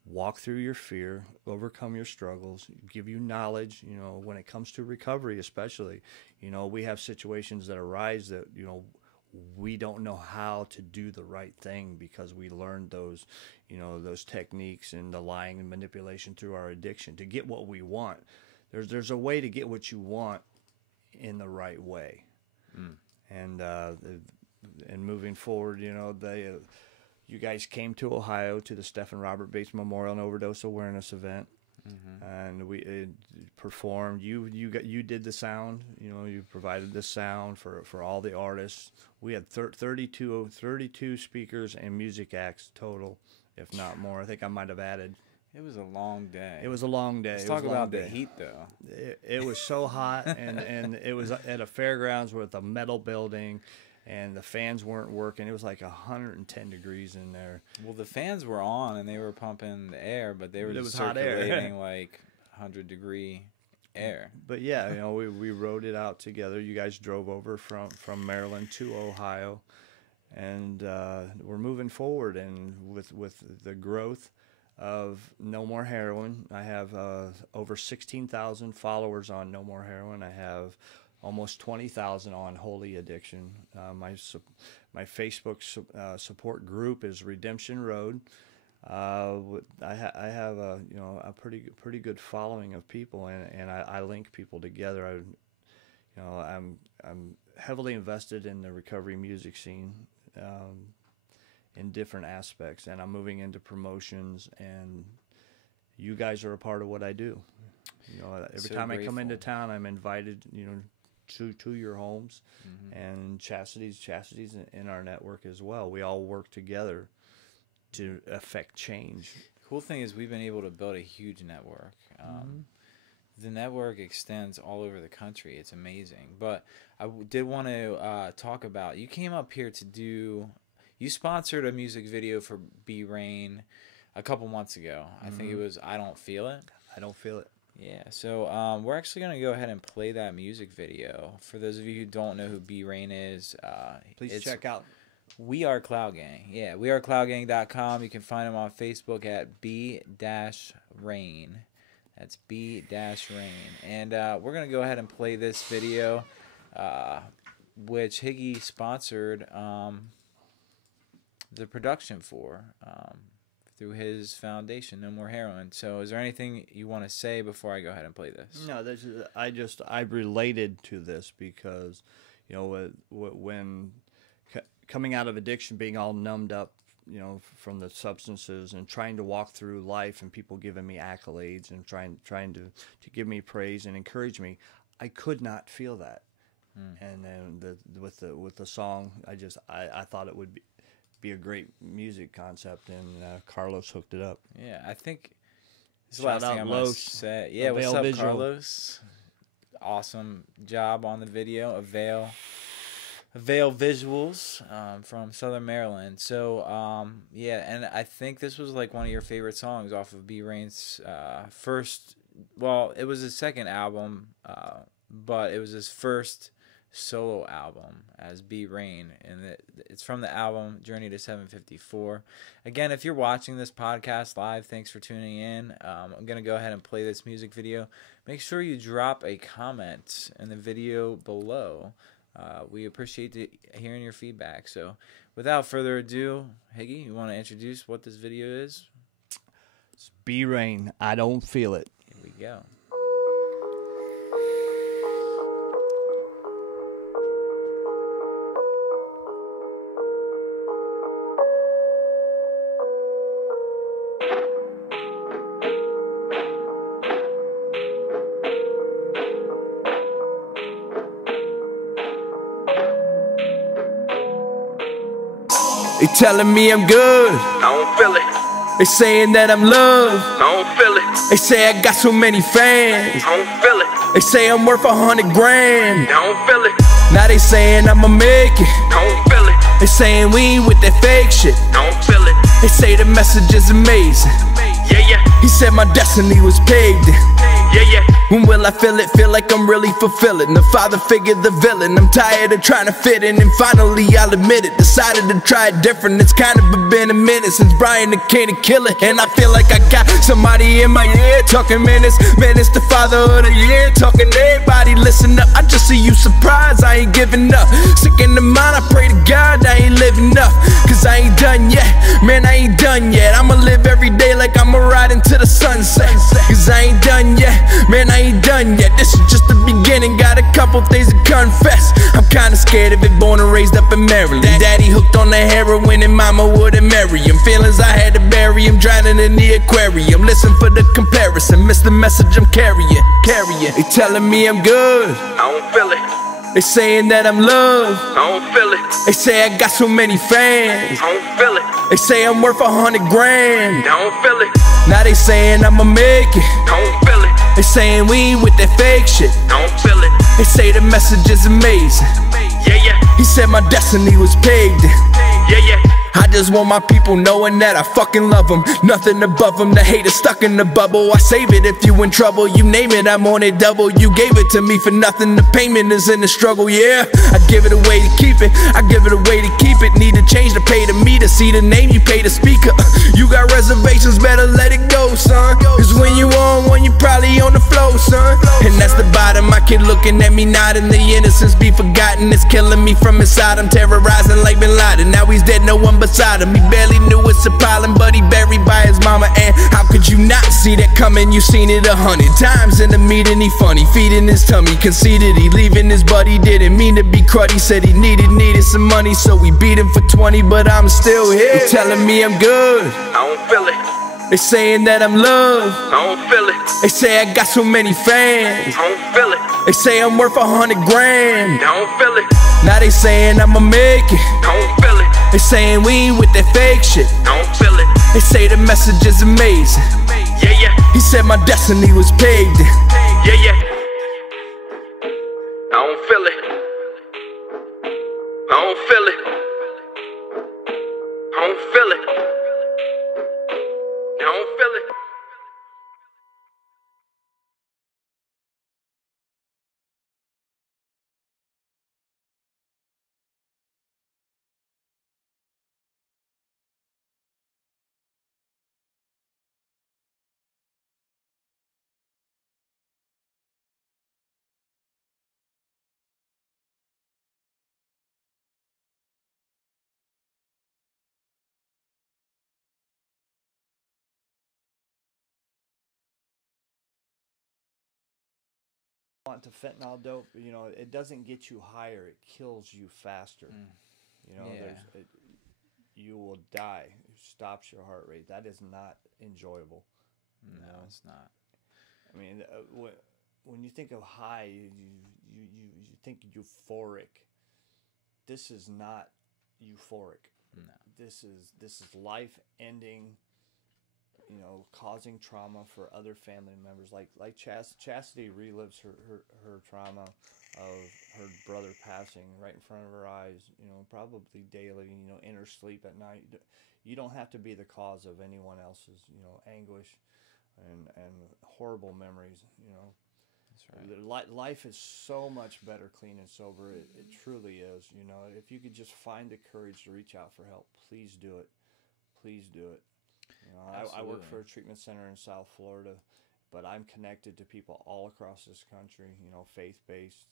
walk through your fear, overcome your struggles, give you knowledge, when it comes to recovery especially. We have situations that arise that, we don't know how to do the right thing because we learned those techniques and the lying and manipulation through our addiction to get what we want. There's a way to get what you want in the right way. And moving forward, you guys came to Ohio to the Stephen Robert Bates Memorial and Overdose Awareness event, and we performed. You did the sound. You provided the sound for all the artists. We had 32 speakers and music acts total, if not more. I think I might have added. It was a long day. It was a long day. Let's talk about the heat, though. It was so hot, and it was at a fairgrounds with a metal building. And the fans weren't working. It was like 110 degrees in there. Well, the fans were on, and they were pumping the air, but they were just hot air. circulating like 100-degree air. But yeah, we rode it out together. You guys drove over from Maryland to Ohio, and we're moving forward. And with the growth of No More Heroin, I have over 16,000 followers on No More Heroin. I have almost 20,000 on Holy Addiction. My Facebook support group is Redemption Road. I have a pretty good following of people, and I link people together. I'm heavily invested in the recovery music scene in different aspects, and I'm moving into promotions. And you guys are a part of what I do. Every time I come into town, I'm invited. To your homes, and Chastity's in our network as well. We all work together to affect change. Cool thing is we've been able to build a huge network. The network extends all over the country. It's amazing. But I did want to talk about, you came up here you sponsored a music video for B Rain a couple months ago. I think it was I Don't Feel It. I Don't Feel It. Yeah, so we're actually going to go ahead and play that music video. For those of you who don't know who B Rain is, please check out. We Are Cloud Gang. Yeah, wearecloudgang.com. You can find them on Facebook at B-Rain. That's B-Rain. And we're going to go ahead and play this video, which Higgy sponsored the production for. Through his foundation, No More Heroin. So is there anything you want to say before I go ahead and play this? No, I related to this because, when coming out of addiction, being all numbed up you know, from the substances and trying to walk through life and people giving me accolades and trying to give me praise and encourage me. I could not feel that. And then with the song, I thought it would be a great music concept, and Carlos hooked it up. Yeah, I think this is the Shout last thing out I'm gonna Los. say. Yeah, what's Avail up, Visual. Carlos? Awesome job on the video. Avail Visuals from Southern Maryland. So yeah, and I think this was like one of your favorite songs off of B Rain's first. Well, it was his second album, but it was his first solo album as B Rain, and it's from the album Journey to 754. Again, if you're watching this podcast live, thanks for tuning in. I'm gonna go ahead and play this music video. Make sure you drop a comment in the video below. We appreciate hearing your feedback. So without further ado, Higgy, you want to introduce what this video is? It's B Rain, I Don't Feel It. Here we go. They telling me I'm good, I don't feel it, they saying that I'm loved, I don't feel it, they say I got so many fans, I don't feel it, they say I'm worth 100 grand. I don't feel it, Now they saying I'ma make it, I don't feel it, they saying we ain't with that fake shit. I don't feel it, They say the message is amazing, yeah, yeah, he said my destiny was paved in. yeah, yeah, When will I feel it? Feel like I'm really fulfilling. The father figure, the villain. I'm tired of trying to fit in, and finally I'll admit it. Decided to try it different. It's kind of been a minute since Brian the King to kill it. And I feel like I got somebody in my ear talking minutes. Man, it's the father of the year talking. Everybody listen up. I just see you surprised. I ain't giving up. Sick in the mind. I pray to God I ain't living up. Cause I ain't done yet. Man, I ain't done yet. I'ma live every day like I'ma ride into the sunset. Cause I ain't done yet. Man, I ain't done yet. This is just the beginning. Got a couple things to confess. I'm kinda scared of it. Born and raised up in Maryland. Daddy hooked on the heroin and mama wouldn't marry him. Feelings I had to bury him. Drowning in the aquarium. Listen for the comparison. Miss the message I'm carrying. They telling me I'm good. I don't feel it, They saying that I'm loved. I don't feel it, They say I got so many fans. I don't feel it, They say I'm worth 100 grand. I don't feel it, Now they saying I'ma make it. I don't feel it, They saying we ain't with that fake shit. I don't feel it, They say the message is amazing. yeah, yeah, He said my destiny was paved in. yeah, yeah, I just want my people knowing that I fucking love them. Nothing above them, the haters stuck in the bubble. I save it if you in trouble, you name it, I'm on it double. You gave it to me for nothing, the payment is in the struggle, yeah. I give it away to keep it, I give it away to keep it. Need to change the pay to me to see the name you pay the speaker. You got reservations, better let it go, son. Cause when you on one, you probably on the flow, son. And that's the bottom, my kid looking at me nodding. The innocence be forgotten, it's killing me from inside. I'm terrorizing like Bin Laden, now he's dead, no one beside him. He barely knew it's a pollen, but he buried by his mama. And how could you not see that coming? You seen it 100 times in the meeting. He funny, feeding his tummy, conceited. He leaving his buddy, didn't mean to be cruddy. Said he needed some money, so we beat him for 20. But I'm still here. They telling me I'm good. I don't feel it, They saying that I'm loved. I don't feel it, They say I got so many fans. I don't feel it, They say I'm worth 100 grand. I don't feel it, Now they saying I'ma make it. I don't feel it, They saying we ain't with that fake shit. I don't feel it, They say the message is amazing. yeah, yeah, He said my destiny was paved in. yeah, yeah, I don't feel it, I don't feel it, I don't feel it, I don't feel it. Want to fentanyl dope, you know, it doesn't get you higher, it kills you faster. You know, Yeah. you will die. It stops your heart rate. That is not enjoyable. No, it's not. I mean, when you think of high, you think euphoric. This is not euphoric. No. This is life ending. You know, causing trauma for other family members. Like Chastity relives her trauma of her brother passing right in front of her eyes. You know, probably daily. You know, in her sleep at night. You don't have to be the cause of anyone else's, you know, anguish and horrible memories. You know, that's right. Life is so much better clean and sober. It truly is. You know, if you could just find the courage to reach out for help, please do it. Please do it. You know, I work for a treatment center in South Florida, but I'm connected to people all across this country. You know, faith-based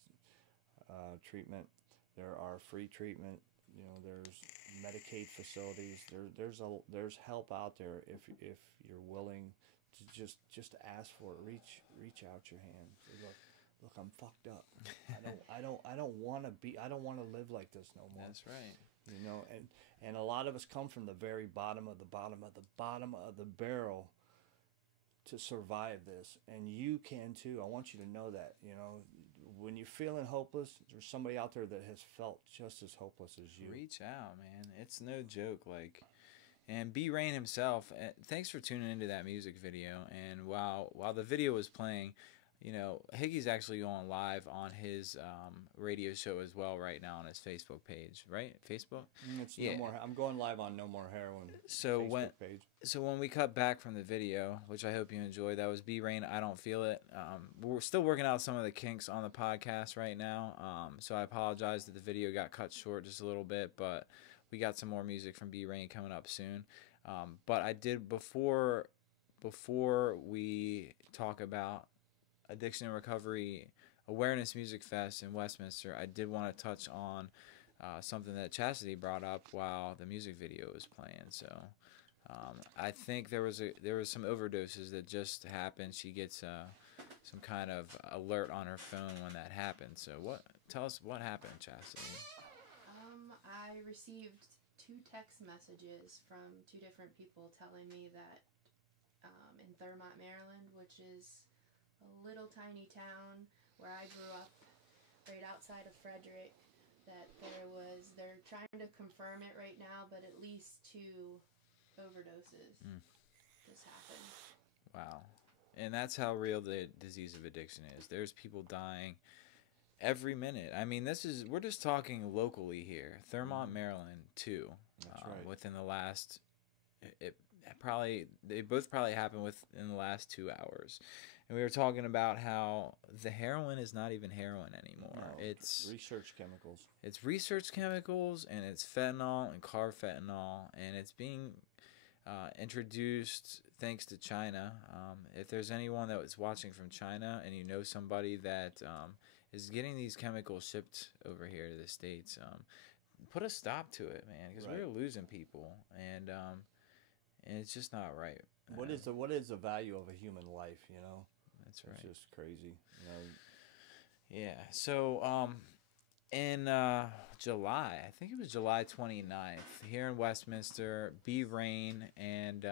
treatment. There are free treatment. You know, there's Medicaid facilities. There's help out there if you're willing to just ask for it. Reach out your hand. Say, look, I'm fucked up. I don't want to live like this no more. That's right. You know, and a lot of us come from the very bottom of the bottom of the bottom of the barrel to survive this, and you can too. I want you to know that. You know, when you're feeling hopeless, there's somebody out there that has felt just as hopeless as you. Reach out, man. It's no joke. Like, and B Rain himself. Thanks for tuning into that music video. And while the video was playing, you know, Higgy's actually going live on his radio show as well right now on his Facebook page, right? Facebook? No more. I'm going live on No More Heroin. So Facebook page. when we cut back from the video, which I hope you enjoyed, that was B Rain. I Don't Feel It. We're still working out some of the kinks on the podcast right now. So I apologize that the video got cut short just a little bit, but we got some more music from B Rain coming up soon. But I did before we talk about Addiction and Recovery Awareness Music Fest in Westminster, I did want to touch on something that Chastity brought up while the music video was playing. So I think there was some overdoses that just happened. She gets some kind of alert on her phone when that happened. So tell us what happened, Chastity. I received 2 text messages from 2 different people telling me that in Thurmont, Maryland, which is a little tiny town where I grew up, right outside of Frederick, that they're trying to confirm it right now, but at least 2 overdoses just happened. Wow. And that's how real the disease of addiction is. There's people dying every minute. I mean, we're just talking locally here. Thurmont, Maryland, 2. That's right. Within the last, they both probably happened within the last 2 hours. And we were talking about how the heroin is not even heroin anymore. No, it's research chemicals. It's research chemicals, and it's fentanyl and carfentanol, and it's being introduced thanks to China. If there's anyone that was watching from China and you know somebody that is getting these chemicals shipped over here to the States, put a stop to it, man, because we're losing people, and it's just not right. What is the value of a human life, you know? That's right. It's just crazy, you know. Yeah. So in July, I think it was July 29th, here in Westminster, B Rain and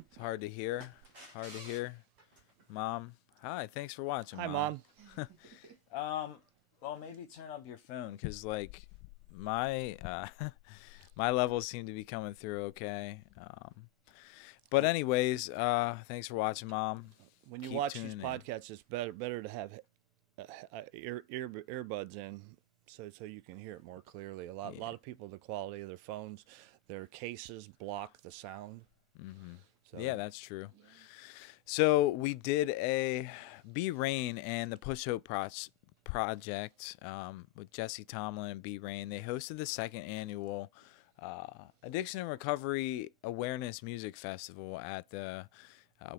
it's hard to hear. Hard to hear. Mom, hi. Thanks for watching. Hi, Mom. Well, maybe turn up your phone, because like my my levels seem to be coming through okay. But anyways, thanks for watching, Mom. When you watch these podcasts, it's better to have earbuds in so you can hear it more clearly. A lot of people, the quality of their phones, their cases block the sound. Mm-hmm. So. Yeah, that's true. So we did a B Rain and the Push Hope project with Jesse Tomlin and B Rain. They hosted the 2nd annual Addiction and Recovery Awareness Music Festival at the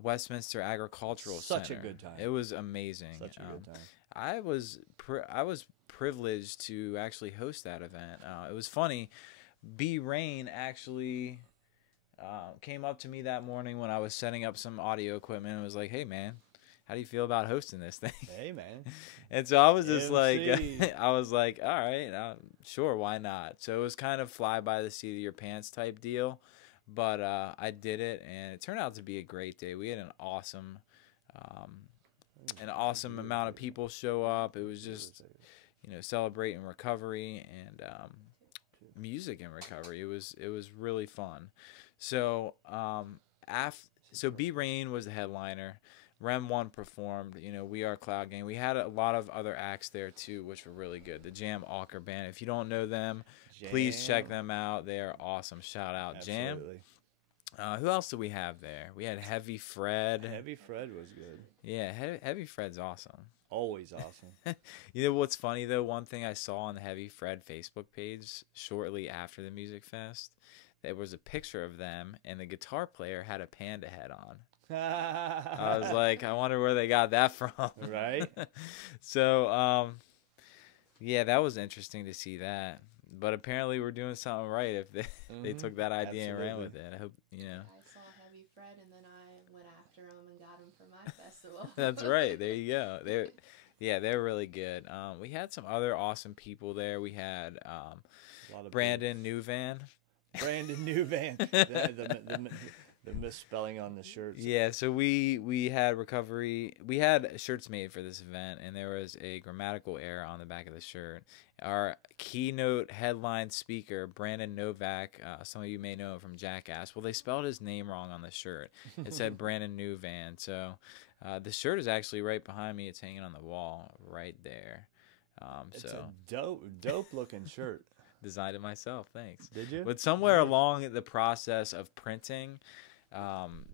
Westminster Agricultural Center. Such a good time. It was amazing. Such a good time. I was privileged to actually host that event. It was funny. B Rain actually came up to me that morning when I was setting up some audio equipment and was like, "Hey, man, how do you feel about hosting this thing? Hey, man. And so I was just MC. like, I was like, all right, sure, why not? So it was kind of fly by the seat of your pants type deal, but I did it, and it turned out to be a great day. We had an awesome amount of people show up. It was just, celebrating recovery and music and recovery. It was really fun. So so B Rain was the headliner. Rem 1 performed. We Are Cloud Gang. We had a lot of other acts there too, which were really good. The Jam Walker Band. If you don't know them, please check them out. They are awesome. Shout out Absolutely. Jam. Who else do we have there? We had Heavy Fred. Heavy Fred was good. Yeah, Heavy Fred's awesome. Always awesome. You know what's funny though? One thing I saw on the Heavy Fred Facebook page shortly after the music fest, there was a picture of them, and the guitar player had a panda head on. I was like, I wonder where they got that from. Right? So, yeah, that was interesting to see that. But apparently, we're doing something right if they took that idea and ran with it. I hope I saw Heavy Fred, and then I went after him and got him for my festival. That's right. There you go. They're really good. We had some other awesome people there. We had Brandon Newvan. Brandon Newvan. The misspelling on the shirts. Yeah, so we had recovery. We had shirts made for this event, and there was a grammatical error on the back of the shirt. Our keynote headline speaker, Brandon Novak, some of you may know him from Jackass. Well, they spelled his name wrong on the shirt. It said Brandon Newvan. So the shirt is actually right behind me. It's hanging on the wall right there. It's a dope looking shirt. Designed it myself. Thanks. Did you? But somewhere along the process of printing,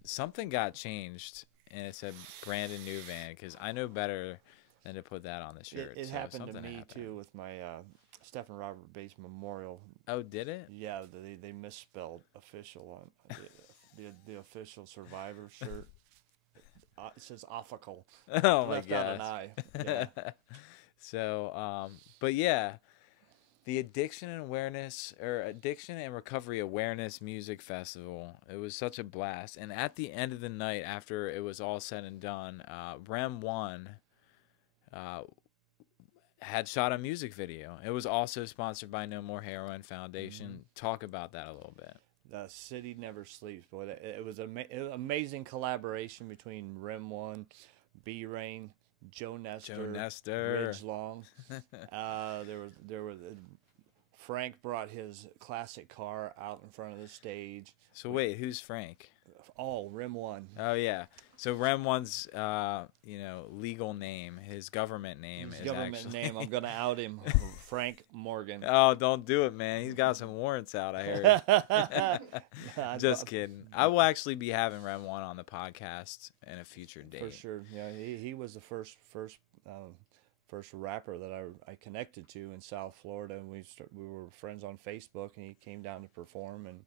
something got changed, and it said Brandon Newvan, because I know better than to put that on the shirt. It so happened to something me happened. too with my Stephen Robert Bates Memorial. Oh, did it? Yeah, they misspelled official on the official Survivor shirt. It says official. Oh my Left out an gosh. I. Yeah. So, but yeah, the Addiction and Recovery Awareness Music Festival. It was such a blast. And at the end of the night, after it was all said and done, Rem 1 had shot a music video. It was also sponsored by No More Heroin Foundation. Talk about that a little bit. The City Never Sleeps. Boy, it was an amazing collaboration between Rem 1, B Rain, Joe Nestor, Ridge Long. there were Frank brought his classic car out in front of the stage. So wait, who's Frank? Oh, Rem 1. Oh yeah. So Rem 1's legal name, his government name is actually name. I'm gonna out him, Frank Morgan. Oh, don't do it, man. He's got some warrants out, I heard. Just kidding. I will actually be having Rem 1 on the podcast in a future date. For sure. Yeah, he was the first rapper that I connected to in South Florida, and we were friends on Facebook, and he came down to perform, and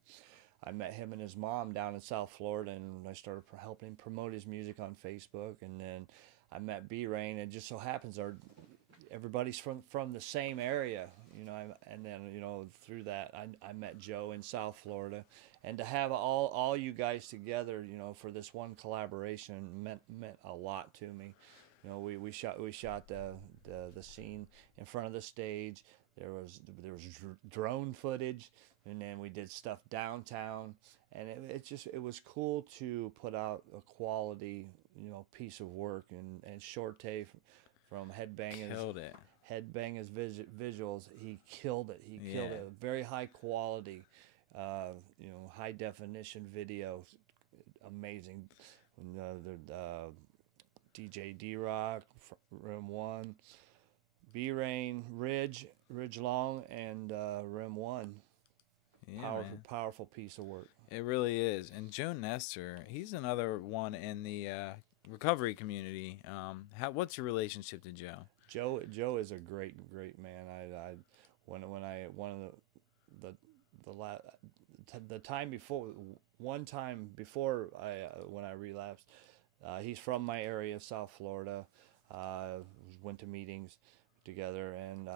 I met him and his mom down in South Florida, and I started helping him promote his music on Facebook, and then I met B Rain. It just so happens everybody's from the same area, and then through that I met Joe in South Florida, and to have all you guys together, for this one collaboration meant a lot to me. We shot the scene in front of the stage. There was drone footage, and then we did stuff downtown, and it was cool to put out a quality piece of work, and Shorty from Headbangers Killed it. Headbangers Visuals, he killed it. He killed it. Very high quality, high definition video, amazing. DJ D-Rock, Rem 1, B Rain, Ridge Long, and Rem 1. Yeah, Powerful piece of work. It really is. And Joe Nestor, he's another one in the recovery community. What's your relationship to Joe? Joe is a great man. One time before when I relapsed. He's from my area, South Florida. Went to meetings together, and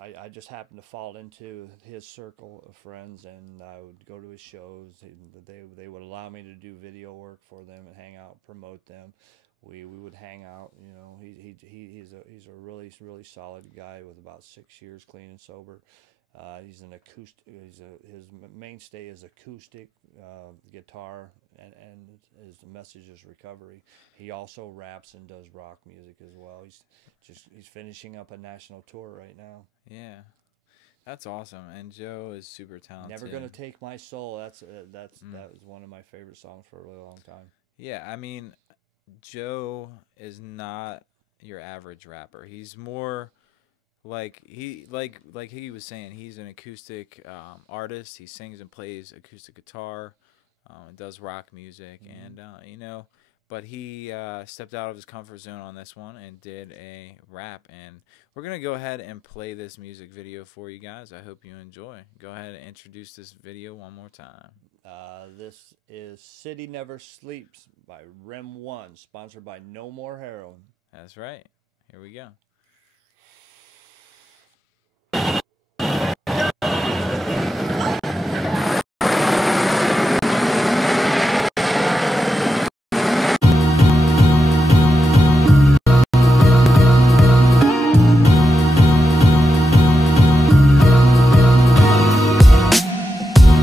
I just happened to fall into his circle of friends, and I would go to his shows. They would allow me to do video work for them and hang out, promote them. we would hang out. You know, he's a really solid guy with about 6 years clean and sober. He's an acoustic. His mainstay is acoustic guitar, and his message is recovery. He also raps and does rock music as well. He's finishing up a national tour right now. Yeah, that's awesome. And Joe is super talented. Never Gonna Take My Soul. That was one of my favorite songs for a really long time. Yeah, I mean, Joe is not your average rapper. He's more like he was saying, he's an acoustic artist. He sings and plays acoustic guitar, does rock music, and you know, but he stepped out of his comfort zone on this one and did a rap. And we're gonna go ahead and play this music video for you guys. I hope you enjoy. Go ahead and introduce this video one more time. This is City Never Sleeps by Rem 1, sponsored by No More Heroin. That's right. Here we go.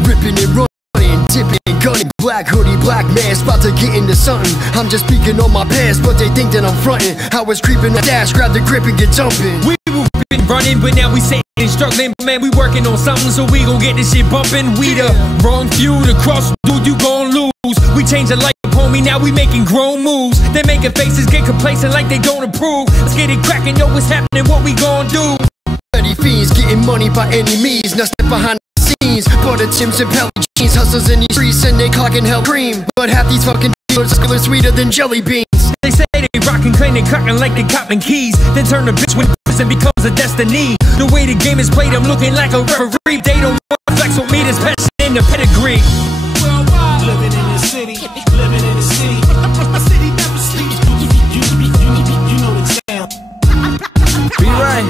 Ripping and running, tipping and gunning. Black hoodie, black mask, about to get into something. I'm just speaking on my past, but they think that I'm frontin'. I was creeping the dash, grab the grip and get jumping. We been running, but now we sitting and struggling. Man, we working on something, so we gon' get this shit bumping. We the wrong few to cross, dude, you gon' lose. We change the life, homie, now we making grown moves. They making faces, get complacent like they don't approve. Let's get it cracking, yo, what's happening, what we gon' do? Petty fiends, getting money by any means. Now step behind the scenes, butter Timbs and Pelly jeans. Hustlers in these streets and they clocking hell cream. But half these fucking dealers are sweeter than jelly beans. They say they rockin', claim they cockin' like they coppin' keys. Then turn the bitch when and becomes a destiny. The way the game is played, I'm looking like a referee. They don't flex with me, this passion in the pedigree. Living in the city, living in the city. My city never sleeps. You know the town. Be right.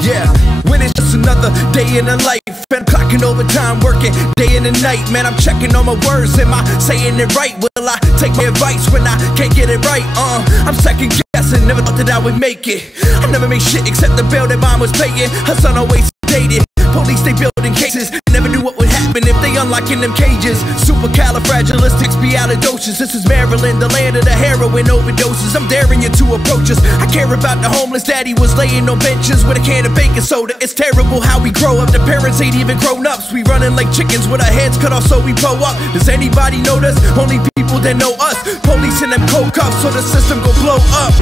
Yeah, when it's just another day in the life, and clocking overtime, working day and the night. Man, I'm checking on my words. Am I saying it right? Will I take my advice when I can't get it right? I'm second guessing, never thought that I would make it. I never made shit except the bill that mom was paying. Her son always dated. Police, they building cases. Never knew what would happen if they unlocking them cages. Supercalifragilisticexpialidocious. This is Maryland, the land of the heroin overdoses. I'm daring you to approach us. I care about the homeless. Daddy was laying on benches with a can of baking soda. It's terrible how we grow up. The parents ain't even grown ups. We running like chickens with our heads cut off so we blow up. Does anybody know us? Only people that know us. Police in them cold cuffs so the system gon' blow up.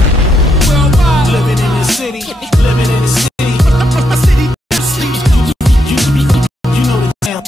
Living in the city, living in the city. My city never sleeps. You know the town.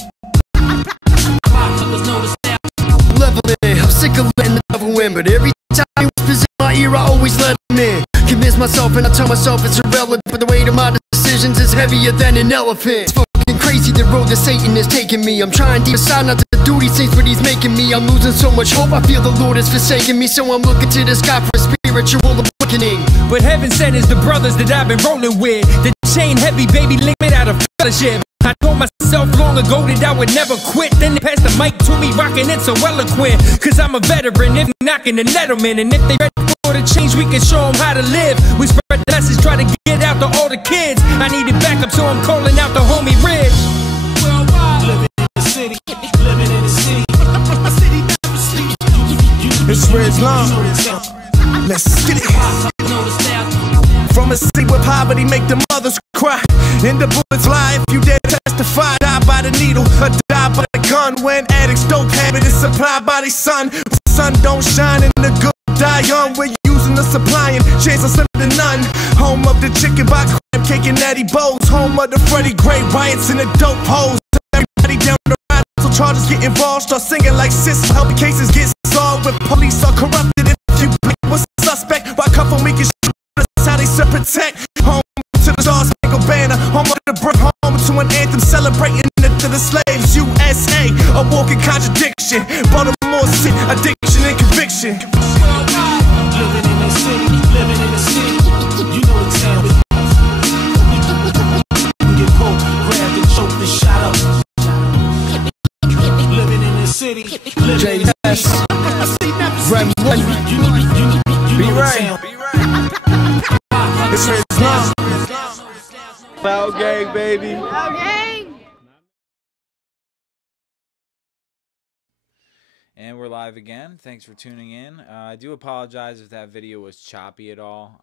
Leveling, I'm sick of letting the devil win. But every time he whispers in my ear, I always let him in. Convince myself and I tell myself it's irrelevant. But the weight of my decisions is heavier than an elephant. It's fucking crazy the road that Satan is taking me. I'm trying to decide not to do these things, but he's making me. I'm losing so much hope, I feel the Lord is forsaking me. So I'm looking to the sky for a spiritual awakening. But heaven sent is the brothers that I've been rolling with. The chain heavy, baby, link made out of fellowship. I told myself long ago that I would never quit. Then they passed the mic to me, rocking it so eloquent. Cause I'm a veteran, if knocking the nettleman. And if they ready for the change, we can show them how to live. We spread the message, try to get out to all the kids. I needed backup, so I'm calling out the homie Ridge. Living in the city, living in the city. My city never sleeps. It's Ridge Long. Let's get it. From a city where poverty make the mothers cry, and the bullets fly if you dare testify. Die by the needle or die by the gun. When addicts don't have it, it's supplied by the sun. The sun don't shine and the good die young. We're using the supplying, chance of slim to none. Home of the chicken box, crab cake and natty bowls. Home of the Freddie Gray riots and the dope hoes. Everybody down the ride, so charges get involved. Start singing like sis, helping cases get solved. When police are corrupted, if you blink was a suspect, why come for me? That's how they should protect. Home to the Star Spangled Banner, home of the brick, home to an anthem celebrating it to the slaves. USA, a walking contradiction. Baltimore City, addiction and conviction. Living in the city, living in the city. You know the town. We get pulled, grabbed and choked and shot up. Living in the city, living in the city. Rem 1. You know the town. It's Islam. Cloud Gang, baby. Okay. And we're live again. Thanks for tuning in. I do apologize if that video was choppy at all.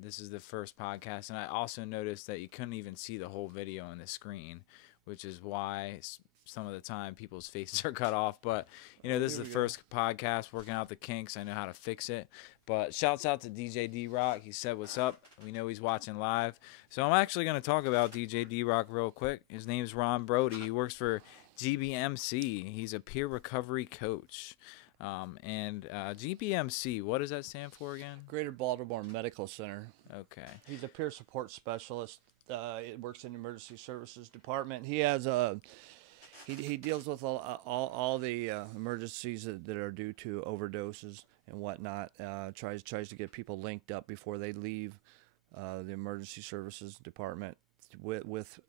This is the first podcast, and I also noticed that you couldn't even see the whole video on the screen, which is why some of the time people's faces are cut off. But, you know, this is the first podcast, working out the kinks. I know how to fix it. But shouts out to DJ D-Rock. He said what's up. We know he's watching live. So I'm actually going to talk about DJ D-Rock real quick. His name's Ron Brody. He works for GBMC. He's a peer recovery coach. GBMC, what does that stand for again? Greater Baltimore Medical Center. Okay. He's a peer support specialist. It works in the emergency services department. He has he deals with all the emergencies that are due to overdoses and whatnot. Tries to get people linked up before they leave the emergency services department with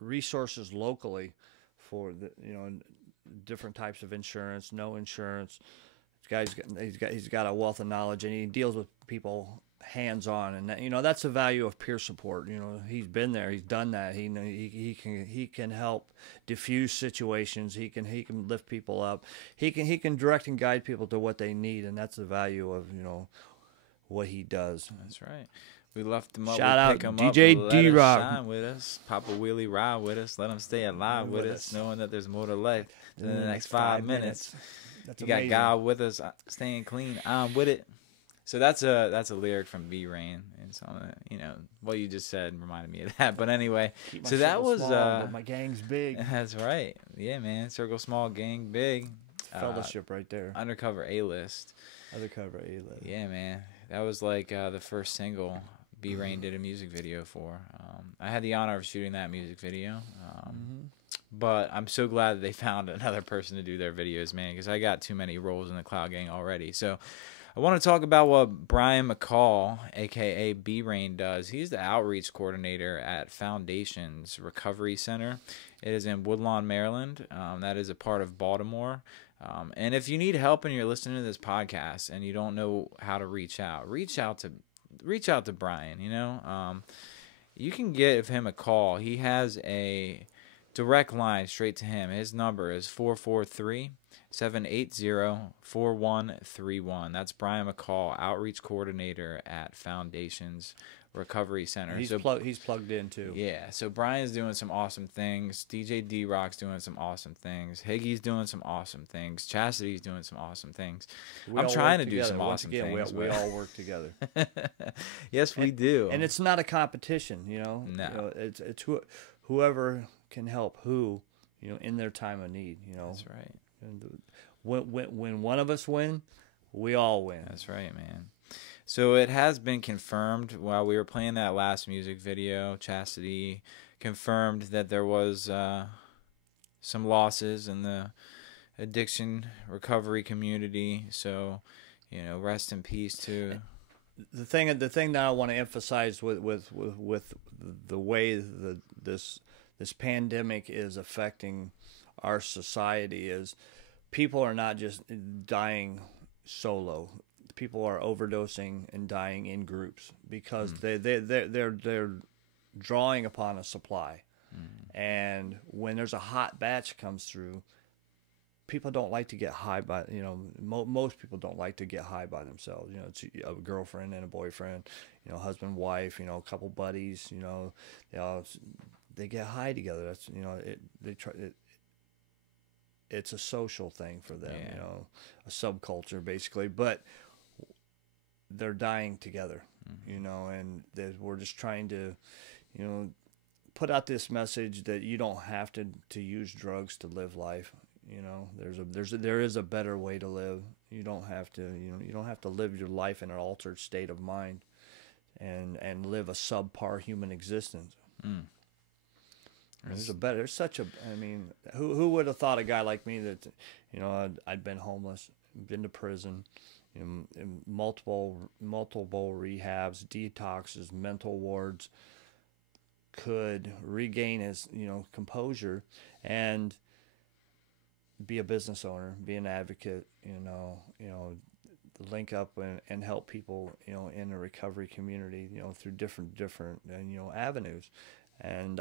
resources locally for the different types of insurance, no insurance. This guy's he's got a wealth of knowledge, and he deals with people hands-on, and that's the value of peer support. He's been there, he's done that. He can help diffuse situations. He can lift people up. He can direct and guide people to what they need, and that's the value of what he does. That's right. We left them up. Shout out pick 'em DJ up, D-Rock. Shine with us. Pop a wheelie, ride with us. Let them stay alive with us, knowing that there's more to life than the next 5 minutes. That's you amazing. got God with us, staying clean. I'm with it. So that's a lyric from V-Rain, and some of what you just said reminded me of that. But anyway, so that was but my gang's big. That's right. Yeah, man. Circle small, gang big. Fellowship right there. Undercover A-list. Undercover A-list. Yeah, man. That was like the first single V-Rain did a music video for. I had the honor of shooting that music video. But I'm so glad that they found another person to do their videos, man, because I got too many roles in the Cloud Gang already. So I want to talk about what Brian McCall, a.k.a. B-Rain, does. He's the outreach coordinator at Foundations Recovery Center. It is in Woodlawn, Maryland. That is a part of Baltimore. And if you need help and you're listening to this podcast and you don't know how to reach out to Brian. You can give him a call. He has a direct line straight to him. His number is 443-780-4131. That's Brian McCall, outreach coordinator at Foundations Recovery Center. He's plugged in too. Yeah, so Brian's doing some awesome things. DJ D-Rock's doing some awesome things. Higgy's doing some awesome things. Chastity's doing some awesome things. I'm trying to do some awesome things. We all work together. Yes, we do. And it's not a competition, No. It's whoever can help who, in their time of need, That's right. And when one of us win, we all win. That's right, man. So it has been confirmed while we were playing that last music video, Chastity confirmed that there was some losses in the addiction recovery community. So, rest in peace to... The thing that I want to emphasize with the way this pandemic is affecting our society is people are not just dying solo. People are overdosing and dying in groups because they're drawing upon a supply, and when there's a hot batch comes through, people don't like to get high by most people don't like to get high by themselves. It's a girlfriend and a boyfriend, husband, wife, a couple buddies, they get high together. That's it's a social thing for them, a subculture basically, but they're dying together, and we're just trying to, put out this message that you don't have to use drugs to live life. There is a better way to live. You don't have to, you don't have to live your life in an altered state of mind and live a subpar human existence. There's such a, who would have thought a guy like me that, I'd been homeless, been to prison, in multiple rehabs, detoxes, mental wards, could regain his, composure and be a business owner, be an advocate, link up and help people, in the recovery community, through different avenues. And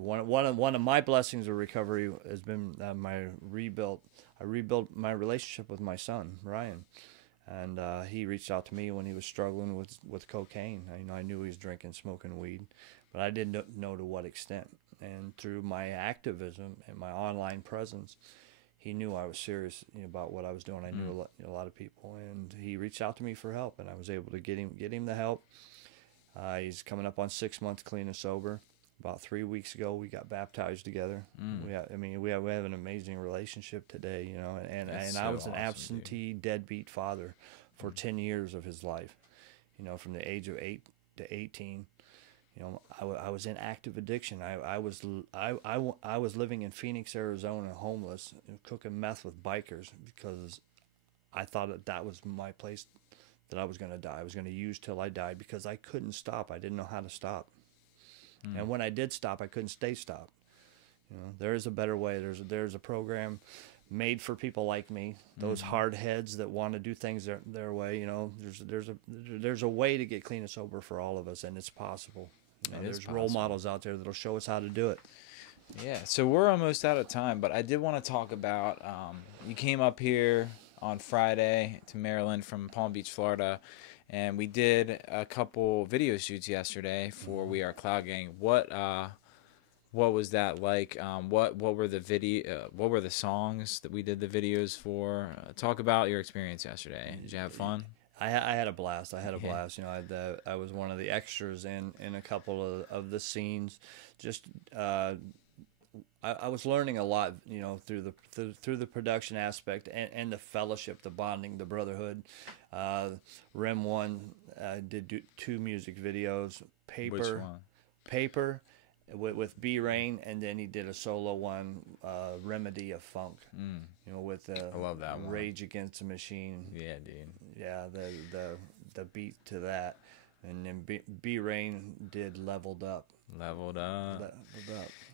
one of my blessings of recovery has been I rebuilt my relationship with my son, Ryan. And he reached out to me when he was struggling with cocaine. I knew he was drinking, smoking weed, but I didn't know to what extent. And through my activism and my online presence, he knew I was serious about what I was doing. I knew a lot of people, and he reached out to me for help, and I was able to get him the help. He's coming up on 6 months clean and sober. About 3 weeks ago, we got baptized together. We have an amazing relationship today, And That's I so was an awesome, absentee, deadbeat father for 10 years of his life. From the age of 8 to 18. I was in active addiction. I was living in Phoenix, Arizona, homeless, cooking meth with bikers because I thought that was my place, that I was going to die. I was going to use till I died because I couldn't stop. I didn't know how to stop. And when I did stop, I couldn't stay stopped. There is a better way. There's a program made for people like me, those hard heads that want to do things their way. There's a way to get clean and sober for all of us, and it's possible. There's role models out there that'll show us how to do it. Yeah, so we're almost out of time, but I did want to talk about, you came up here on Friday to Maryland from Palm Beach, Florida, and we did a couple video shoots yesterday for We Are Cloud Gang. What was that like? What were the songs that we did the videos for? Talk about your experience yesterday. Did you have fun? I had a blast. I I was one of the extras in a couple of the scenes. Just I was learning a lot, through the production aspect and the fellowship, the bonding, the brotherhood. Rem did 2 music videos. Which one? Paper with B Rain, and then he did a solo one, Remedy of Funk. With I love that one. Rage Against the Machine. Yeah, dude. Yeah, the beat to that, and then B Rain did Leveled Up. Leveled up.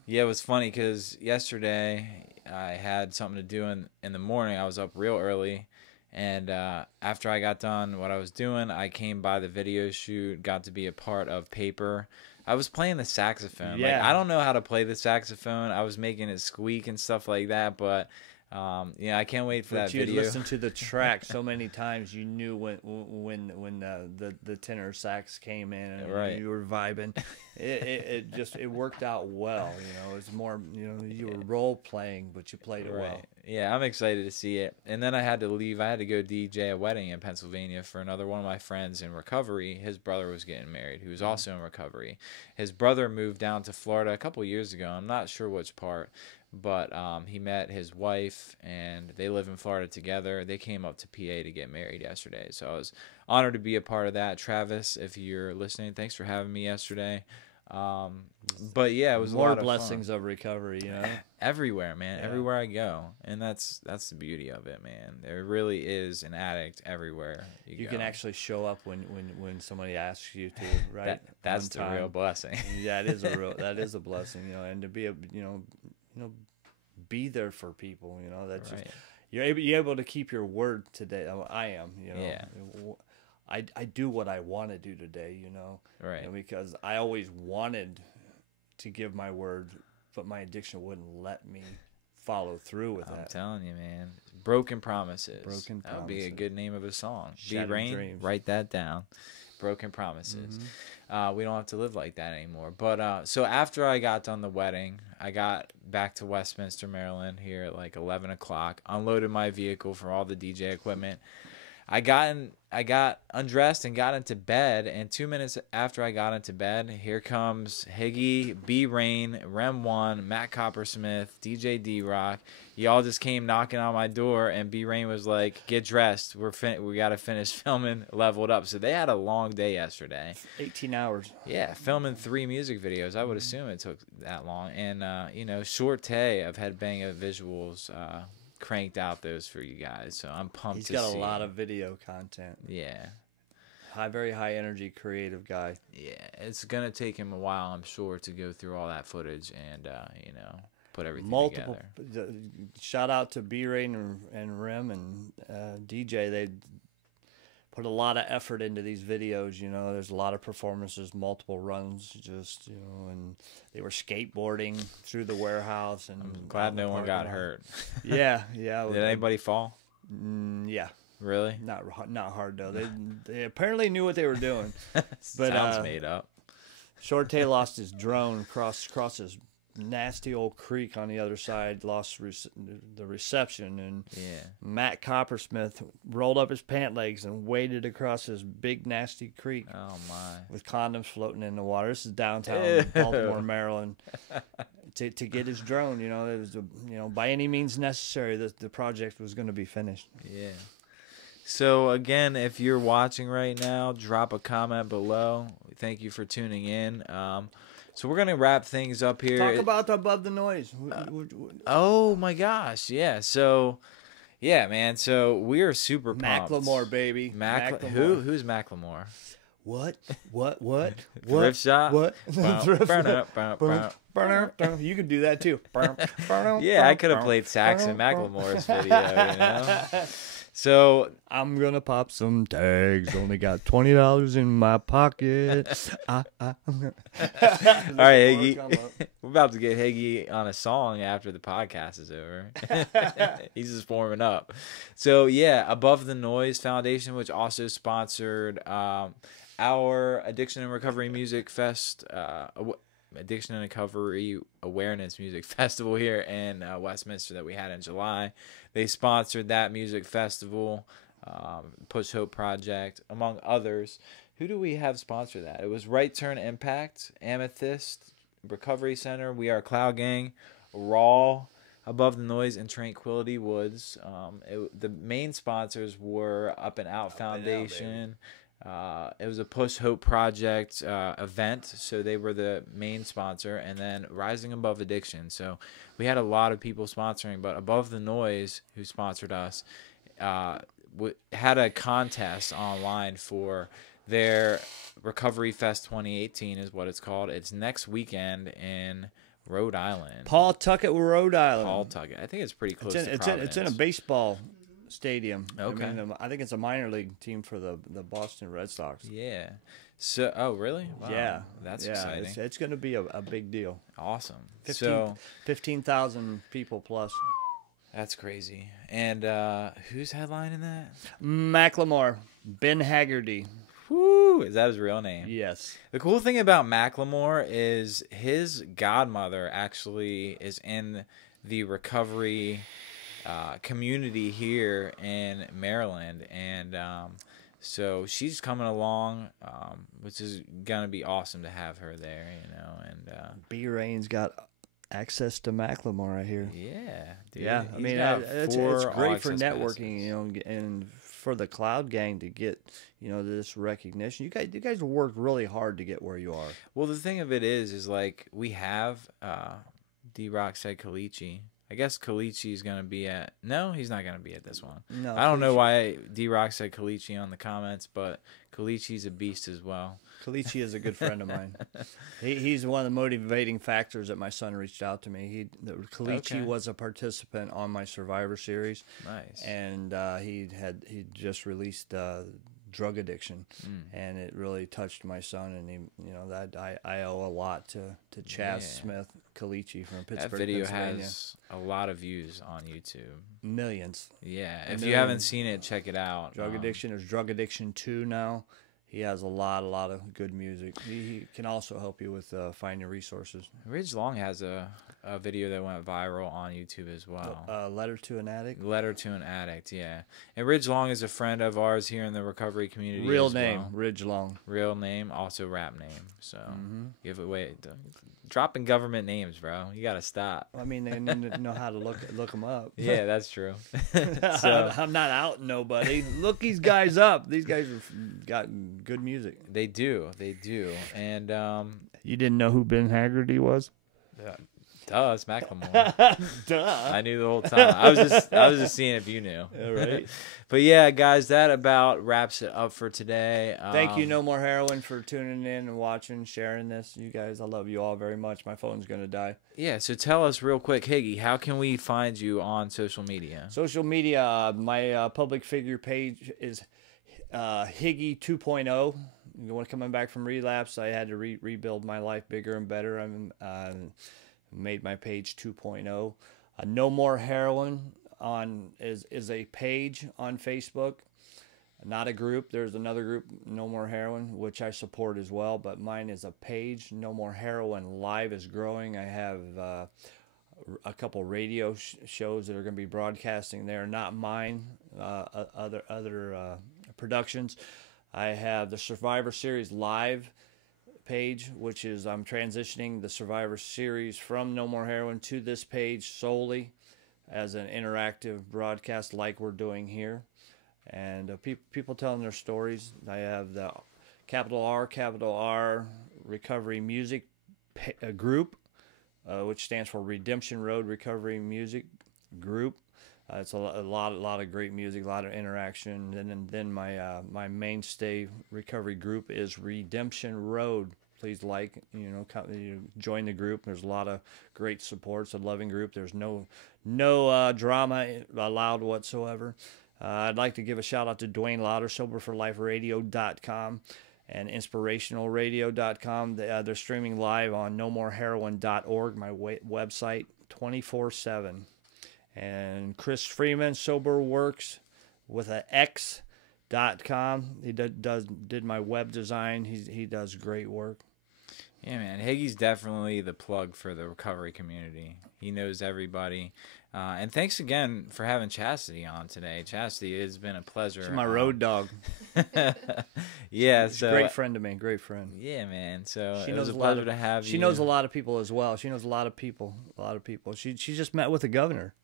Yeah, it was funny because yesterday I had something to do in the morning. I was up real early, and after I got done what I was doing, I came by the video shoot, got to be a part of Paper. I was playing the saxophone. Yeah. I don't know how to play the saxophone. I was making it squeak and stuff like that, but I can't wait for that video. You listened to the track so many times, you knew when the tenor sax came in, and right. You were vibing. It worked out well. It was more, you were role playing, but you played it well. Yeah, I'm excited to see it. And then I had to leave. I had to go DJ a wedding in Pennsylvania for another one of my friends in recovery. His brother was getting married, who was also in recovery. His brother moved down to Florida a couple years ago. I'm not sure which part, but he met his wife, and they live in Florida together. They came up to PA to get married yesterday, so I was honored to be a part of that. Travis, if you're listening, thanks for having me yesterday. But yeah, it was more a lot blessings of of recovery, everywhere, man. Yeah. Everywhere I go, and that's the beauty of it, man. There really is an addict everywhere you go. can actually show up when somebody asks you to, right? That's the real blessing. Yeah, that is a blessing, and to be be there for people, that's Right. just, you're able to keep your word today. I am, Yeah. I do what I want to do today, Right. because I always wanted to give my word, but my addiction wouldn't let me follow through with that. I'm telling you, man. Broken Promises. Broken That would be a Promises. good name of a song. Shattered B-Rain, Dreams. write that down. Broken Promises. We don't have to live like that anymore. But so after I got done the wedding, I got back to Westminster, Maryland here at like 11 o'clock, unloaded my vehicle for all the DJ equipment. I got undressed and got into bed, and 2 minutes after I got into bed, here comes Higgy, B-Rain, Rem 1, Matt Coppersmith, DJ D-Rock. Y'all just came knocking on my door, and B-Rain was like, "Get dressed. We got to finish filming Leveled Up." So they had a long day yesterday. 18 hours. Yeah, filming 3 music videos. I would assume it took that long. And, Short Tay of Headbanger Visuals cranked out those for you guys. So I'm pumped He's to got see. a lot of video content. Yeah. Very high energy, creative guy. Yeah, it's going to take him a while, I'm sure, to go through all that footage and, put everything together. Shout out to B-Rain and Rem and DJ. put a lot of effort into these videos. You know, there's a lot of performances, multiple runs, just, you know, and they were skateboarding through the warehouse. And I'm glad no one got hurt. Yeah, yeah. Did anybody fall? Yeah. Really? Not hard though. They apparently knew what they were doing. But Sounds made up. Shorty lost his drone, crossed his nasty old creek on the other side, lost the reception, and Matt Coppersmith rolled up his pant legs and waded across this big nasty creek. Oh my! With condoms floating in the water. This is downtown Baltimore, Maryland. To get his drone, you know, it was by any means necessary that the project was going to be finished. Yeah. So again, if you're watching right now, drop a comment below. Thank you for tuning in. So we're gonna wrap things up here. Talk about Above the Noise. Oh my gosh, yeah. So, yeah, man. So we are super pumped. Macklemore, baby. Macklemore. Who's Macklemore? What? Thrift shop. What? Thrift shop. You could do that too. Yeah, I could have played sax in Macklemore's video. You know. So I'm gonna pop some tags. Only got $20 in my pocket. All right, Higgy. We're about to get Higgy on a song after the podcast is over. He's just warming up. So yeah, Above the Noise Foundation, which also sponsored our Addiction and Recovery Music Fest, Addiction and Recovery Awareness Music Festival here in Westminster that we had in July. They sponsored that music festival, Push Hope Project, among others. Who do we have sponsor that? It was Right Turn Impact, Amethyst, Recovery Center, We Are Cloud Gang, Raw, Above the Noise, and Tranquility Woods. The main sponsors were Up and Out Foundation. It was a Push Hope Project event, so they were the main sponsor, and then Rising Above Addiction. So we had a lot of people sponsoring, but Above the Noise, who sponsored us, had a contest online for their Recovery Fest 2018 is what it's called. It's next weekend in Rhode Island. Pawtucket, Rhode Island. Pawtucket. I think it's pretty close to Providence. It's in a baseball stadium. Okay. I think it's a minor league team for the Boston Red Sox. Yeah. So, oh, really? Wow. Yeah. That's exciting. It's going to be a big deal. Awesome. 15,000 people plus. That's crazy. And who's headlining that? Macklemore. Ben Haggerty. Whoo! Is that his real name? Yes. The cool thing about Macklemore is his godmother actually is in the recovery community here in Maryland, and so she's coming along, which is gonna be awesome to have her there, you know. And B-Rain's got access to Macklemore, I hear. Yeah, dude. Yeah, I mean, it's great for networking, you know, and for the Cloud Gang to get, you know, this recognition. You guys worked really hard to get where you are. Well, the thing of it is like we have D-Rock said Kalichi. I guess Kalichi's going to be at... No, he's not going to be at this one. No, I don't know why D-Rock said Kalichi on the comments, but Kalichi's a beast as well. Kalichi is a good friend of mine. He's one of the motivating factors that my son reached out to me. Kalichi was a participant on my Survivor series. Nice. And he just released Drug Addiction, and it really touched my son, and he, you know, that I owe a lot to Chaz Smith Kalichi from Pittsburgh. That video Pennsylvania. has a lot of views on YouTube. Millions. Yeah, if you haven't seen it, check it out. Drug Addiction. There's Drug Addiction 2 now. He has a lot of good music. He can also help you with finding resources. Ridge Long has a video that went viral on YouTube as well. Letter to an Addict? Letter to an Addict, yeah. And Ridge Long is a friend of ours here in the recovery community. Real as name, well. Ridge Long. Real name, also rap name. So give it away. Dropping government names, bro. You got to stop. I mean, they need to know how to look them up. Yeah, that's true. So, I'm not outing nobody. Look these guys up. These guys have got good music. They do. And you didn't know who Ben Haggerty was? Duh, it's Macklemore. Duh. I knew the whole time. I was just seeing if you knew. All right. But yeah, guys, that about wraps it up for today. Thank you, No More Heroin, for tuning in and watching, sharing this. You guys, I love you all very much. My phone's going to die. Yeah, so tell us real quick, Higgy, how can we find you on social media? Social media, my public figure page is Higgy 2.0. When coming back from relapse, I had to rebuild my life bigger and better. I made my page 2.0. No More Heroin is a page on Facebook, not a group. There's another group, No More Heroin, which I support as well, but mine is a page. No More Heroin Live is growing. I have a couple radio shows that are going to be broadcasting there, not mine, other productions. I have the Survivor Series Live page, which is I'm transitioning the Survivor Series from No More Heroin to this page solely as an interactive broadcast like we're doing here. And people telling their stories. I have the capital R Recovery Music Group, which stands for Redemption Road Recovery Music Group. It's a lot of great music, a lot of interaction. And then my mainstay recovery group is Redemption Road. Please join the group. There's a lot of great support. It's a loving group. There's no drama allowed whatsoever. I'd like to give a shout out to Dwayne Lauder, SoberForLifeRadio.com and InspirationalRadio.com. They're streaming live on NoMoreHeroin.org, my website, 24/7. And Chris Freeman, SoberWorks with an X.com. He did my web design. He does great work. Yeah, man. Higgy's definitely the plug for the recovery community. He knows everybody. And thanks again for having Chastity on today. Chastity, it's been a pleasure. She's my road dog. Yeah, She's a great friend to me. Great friend. Yeah, man. So it was a pleasure to have you. She knows a lot of people as well. She knows a lot of people. She just met with the governor.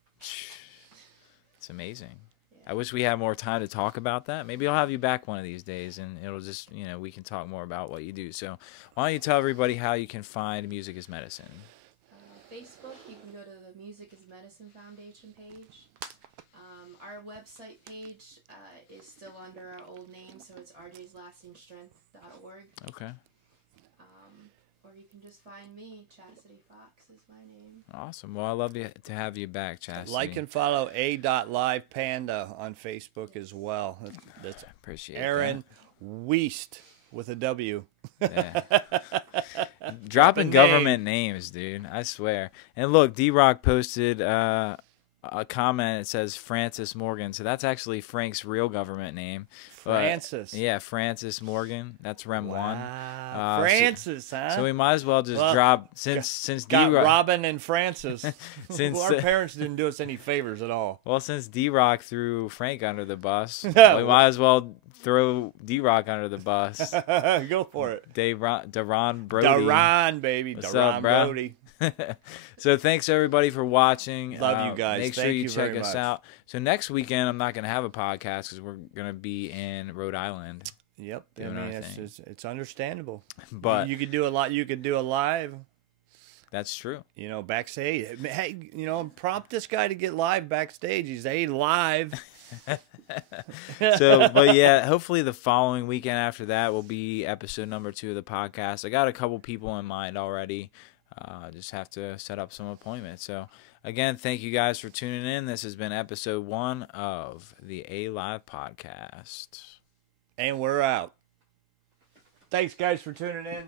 It's amazing. I wish we had more time to talk about that. Maybe I'll have you back one of these days, and it'll just, we can talk more about what you do. So why don't you tell everybody how you can find Music is Medicine? Facebook, you can go to the Music is Medicine Foundation page. Our website page is still under our old name, so it's rjslastingstrength.org. Okay. Or you can just find me. Chastity Fox is my name. Awesome. Well, I love to have you back, Chastity. Like and follow A.Live Panda on Facebook as well. That's appreciate Aaron Weist with a W. Yeah. Dropping government names, dude. I swear. And look, D-Rock posted a comment. It says Francis Morgan. So that's actually Frank's real government name. Francis. Yeah, Francis Morgan. That's Rem 1. Francis, huh? So we might as well just drop since got D-Rock, Robin and Francis. Since our parents didn't do us any favors at all. Well, since D-Rock threw Frank under the bus, we might as well throw D-Rock under the bus. Go for it. Daron Brody. Daron, baby. What's Daron up, bro? Brody. So thanks everybody for watching. Love you guys. Make sure Thank you you check very us much. out. So next weekend I'm not gonna have a podcast because we're gonna be in Rhode Island. Yep. Doing our thing. It's understandable. But you could do a lot. You could do a live. That's true. Backstage. Hey, prompt this guy to get live backstage. He's live. But yeah, hopefully the following weekend after that will be episode number 2 of the podcast. I got a couple people in mind already. Just have to set up some appointments. So again, thank you guys for tuning in. This has been episode 1 of the A-Live podcast. And we're out. Thanks, guys, for tuning in.